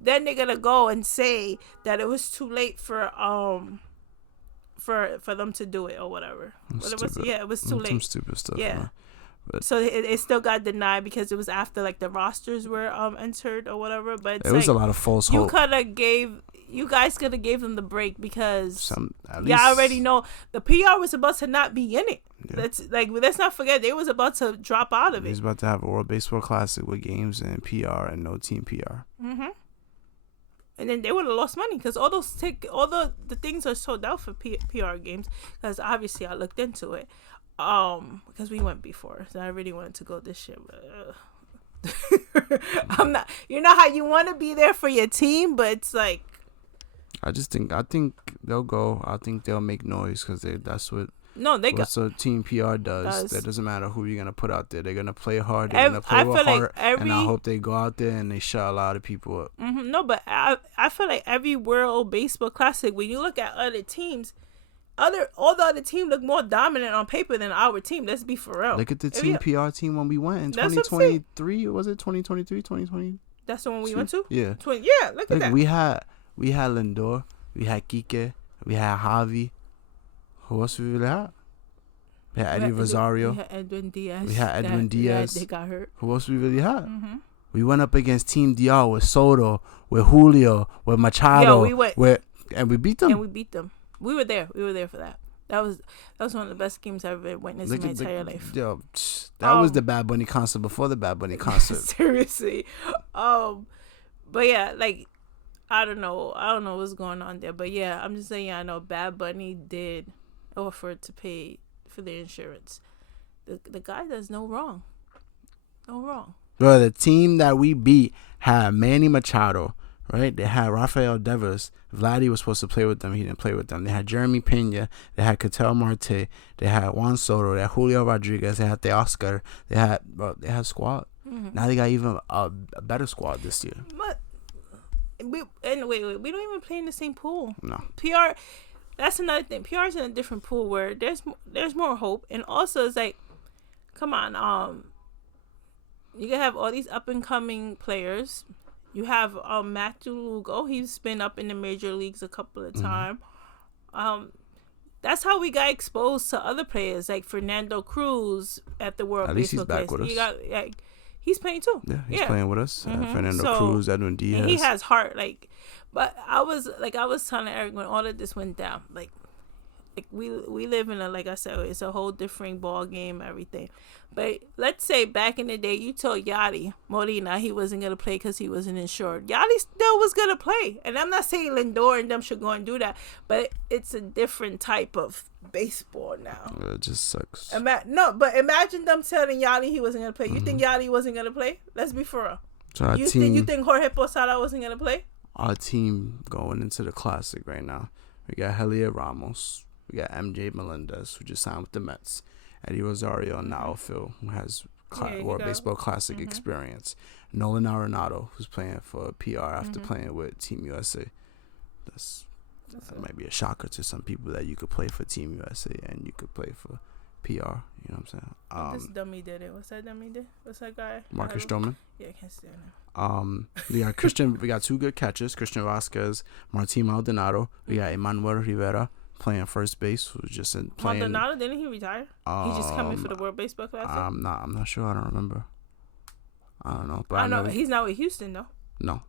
Then they're gonna go and say that it was too late for them to do it or whatever. It was too late. Some stupid stuff. Yeah. So it still got denied because it was after like the rosters were entered or whatever. But it was a lot of false hope. You guys could have gave them the break because y'all already know the PR was about to not be in it. Yeah. Let's not forget they was about to drop out of it. He was about to have a World Baseball Classic with games and PR and no team PR. Mm-hmm. And then they would have lost money because all the things are sold out for PR games. Because obviously I looked into it, because we went before, so I really wanted to go this year. But I'm not. You know how you want to be there for your team, but it's like. I think they'll go. I think they'll make noise because that's what. That's what team PR does. That doesn't matter who you're gonna put out there. They're gonna play hard. They're gonna play with heart. And I hope they go out there and they shut a lot of people up. Mm-hmm. No, but I feel like every World Baseball Classic, when you look at other teams, all the other teams look more dominant on paper than our team. Let's be for real. Look at the team PR team when we went in 2023. Was it 2023? 2020? That's the one we went to. Yeah. Look at that. We had Lindor. We had Kike. We had Javi. Who else we really had? We had Eddie Rosario. We had Edwin Diaz. They got hurt. Who else we really had? Mm-hmm. We went up against Team DR with Soto, with Julio, with Machado. And we beat them. We were there for that. That was one of the best games I've ever witnessed in my entire life. Yo, that was the Bad Bunny concert before the Bad Bunny concert. Seriously. But yeah, like I don't know what's going on there. But yeah, I'm just saying I know Bad Bunny did offer to pay for the insurance. The guy does no wrong. No wrong. Bro, the team that we beat had Manny Machado, right? They had Rafael Devers. Vladdy was supposed to play with them. He didn't play with them. They had Jeremy Pena. They had Ketel Marte. They had Juan Soto. They had Julio Rodriguez. They had Teoscar. They had squad. Mm-hmm. Now they got even a better squad this year. But we don't even play in the same pool. No. PR. That's another thing. PR is in a different pool where there's more hope, and also it's like, come on, you can have all these up and coming players. You have Matthew Lugo. He's been up in the major leagues a couple of times. Mm-hmm. That's how we got exposed to other players like Fernando Cruz at the World Baseball Classic. At least he's back with us. He's playing too. Yeah, he's playing with us. Mm-hmm. Fernando Cruz, Edwin Diaz. He has heart. But I was telling Eric when all of this went down, like we live in a, like I said, it's a whole different ball game, everything. But let's say back in the day, you told Yachty Molina he wasn't gonna play because he wasn't insured. Yachty still was gonna play, and I'm not saying Lindor and them should go and do that, but it's a different type of baseball now. It just sucks. But imagine them telling Yachty he wasn't gonna play. You think Yachty wasn't gonna play? Let's be for real. So you think Jorge Posada wasn't gonna play? Our team going into the Classic right now, we got Heliot Ramos, we got MJ Melendez, who just signed with the Mets, Eddie Rosario in the outfield, who has World Baseball Classic experience, Nolan Arenado, who's playing for PR after playing with Team USA. That might be a shocker to some people that you could play for Team USA and you could play for PR. You know what I'm saying? This dummy did it. What's that dummy did? What's that guy? Marcus Stroman. Yeah, I can't stand him. We got two good catchers, Christian Vasquez, Martin Maldonado. We got Emmanuel Rivera playing first base, who's just playing. Maldonado, didn't he retire? He's just coming for the World Baseball Classic. I'm not sure. I don't remember. I don't know. But I know he's not with Houston though. No.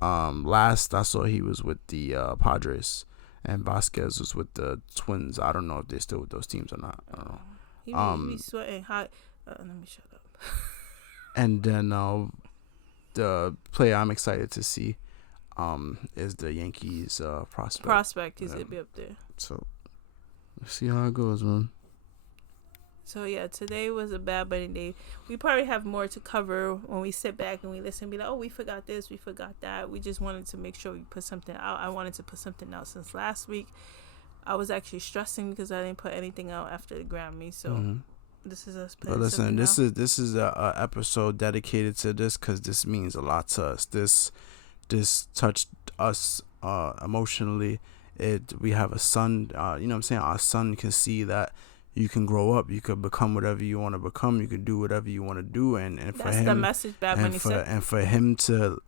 Last I saw he was with the Padres, and Vasquez was with the Twins. I don't know if they're still with those teams or not. I don't know. He be sweating hot. Let me shut up. And then the player I'm excited to see is the Yankees prospect. He's gonna be up there. So let's see how it goes, man. So yeah, today was a Bad Bunny day. We probably have more to cover when we sit back and we listen and be like, oh, we forgot this, we forgot that. We just wanted to make sure we put something out. I wanted to put something out since last week. I was actually stressing because I didn't put anything out after the Grammy. So this is us putting something out. This is a episode dedicated to this because this means a lot to us. This touched us emotionally. We have a son. You know what I'm saying? Our son can see that you can grow up, you could become whatever you want to become, you could do whatever you want to do, and for that's him, the message Bad Bunny said. And for him to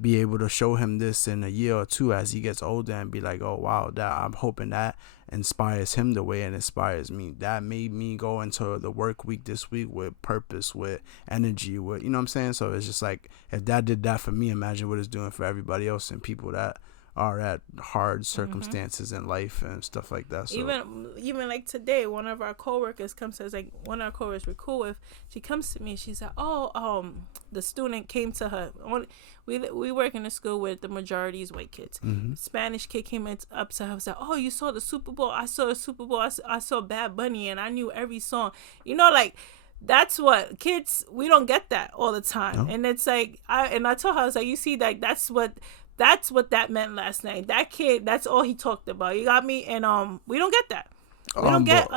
be able to show him this in a year or two as he gets older and be like, oh wow, that I'm hoping that inspires him the way it inspires me. That made me go into the work week this week with purpose, with energy, with, you know what I'm saying? So it's just like, if that did that for me, imagine what it's doing for everybody else and people that are at hard circumstances in life and stuff like that. So even like today, one of our coworkers comes to us, like one of our coworkers we're cool with, she comes to me and she's like, the student came to her. We work in a school with the majority is white kids. Spanish kid came up to her and said, oh, you saw the Super Bowl? I saw the Super Bowl. I saw Bad Bunny and I knew every song. You know, like, that's what kids, we don't get that all the time. No. And it's like, I told her, I was like, you see, like, that's what that meant last night. That kid, that's all he talked about. You got me? And we don't get that. We don't get,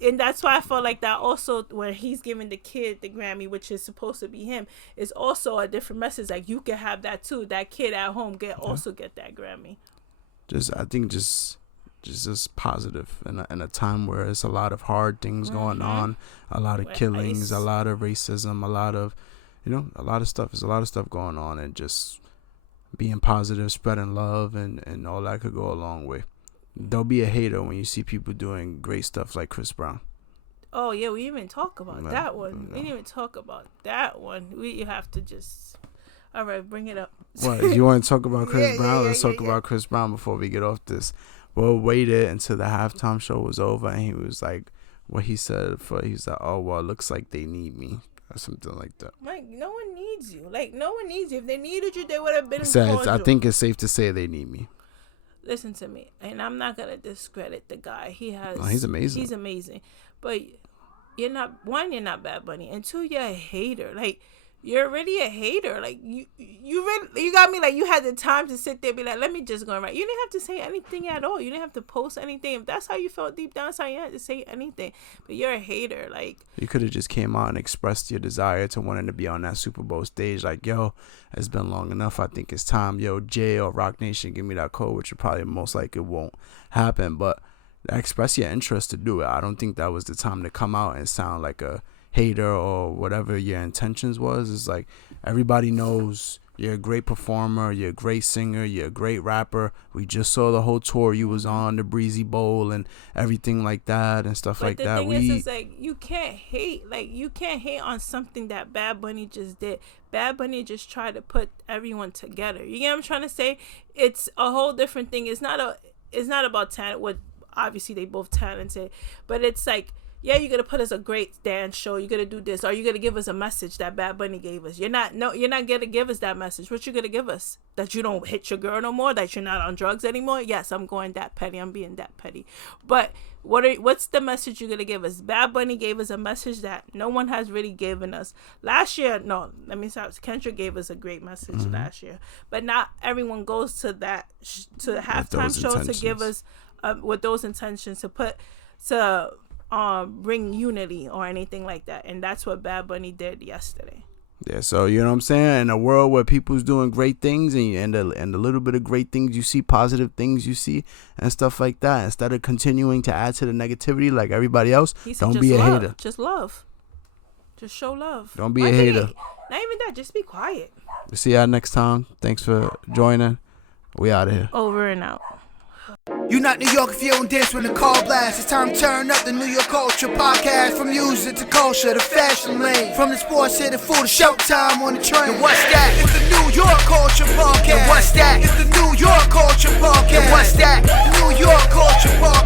and that's why I felt like that also when he's giving the kid the Grammy, which is supposed to be him, is also a different message. Like, you can have that too. That kid at home also get that Grammy. I think just positive in a time where it's a lot of hard things going on, a lot of killings, a lot of racism, a lot of stuff. There's a lot of stuff going on, and just being positive, spreading love, and all that could go a long way. There'll be a hater when you see people doing great stuff like Chris Brown. Oh yeah, we didn't even talk about that one. No. We didn't even talk about that one. We have to just, all right, bring it up. What, you want to talk about Chris Brown? Let's talk about Chris Brown before we get off this. Well, waited until the halftime show was over, and he was like, what he said he's like, oh well, it looks like they need me. Or something like that. Like, no one needs you. Like, no one needs you. If they needed you, they would have been I think it's safe to say they need me. Listen to me. And I'm not going to discredit the guy. He's amazing. He's amazing. But you're not Bad Bunny. And two, you're a hater. Like, you're already a hater. Like, you got me, like, you had the time to sit there and be like, let me just go and write. You didn't have to say anything at all. You didn't have to post anything. If that's how you felt deep down inside, you had to say anything. But you're a hater. Like, you could have just came out and expressed your desire to wanting to be on that Super Bowl stage. Like, yo, it's been long enough. I think it's time. Yo, Jay or Rock Nation, give me that code, which probably most likely won't happen. But express your interest to do it. I don't think that was the time to come out and sound like a hater or whatever your intentions was. It's like, everybody knows you're a great performer, you're a great singer, you're a great rapper. We just saw the whole tour you was on, the Breezy Bowl and everything like that and stuff like that. But the thing is, like, you can't hate. Like, you can't hate on something that Bad Bunny just did. Bad Bunny just tried to put everyone together. You get what I'm trying to say? It's a whole different thing. It's not about talent. What obviously they both talented, but it's like, yeah, you're gonna put us a great dance show. You're gonna do this, or you're gonna give us a message that Bad Bunny gave us. You're not gonna give us that message. What you gonna give us? That you don't hit your girl no more. That you're not on drugs anymore. Yes, I'm going that petty. I'm being that petty. But what's the message you're gonna give us? Bad Bunny gave us a message that no one has really given us last year. No, let me stop. Kendrick gave us a great message last year, but not everyone goes to that to the halftime show to give us with those intentions to bring unity or anything like that. And that's what Bad Bunny did yesterday. Yeah, so you know what I'm saying? In a world where people's doing great things and the little bit of great things you see, positive things you see and stuff like that, instead of continuing to add to the negativity like everybody else, don't be a hater. Just love. Just show love. Don't be a hater. Not even that, just be quiet. We'll see y'all next time. Thanks for joining. We out of here. Over and out. You not New York if you don't dance when the call blast. It's time to turn up the New York culture podcast. From music to culture to fashion lane. From the sports here to food to showtime on the train. And what's that? It's the New York culture podcast. And what's that? It's the New York culture podcast. And what's that? New York culture podcast.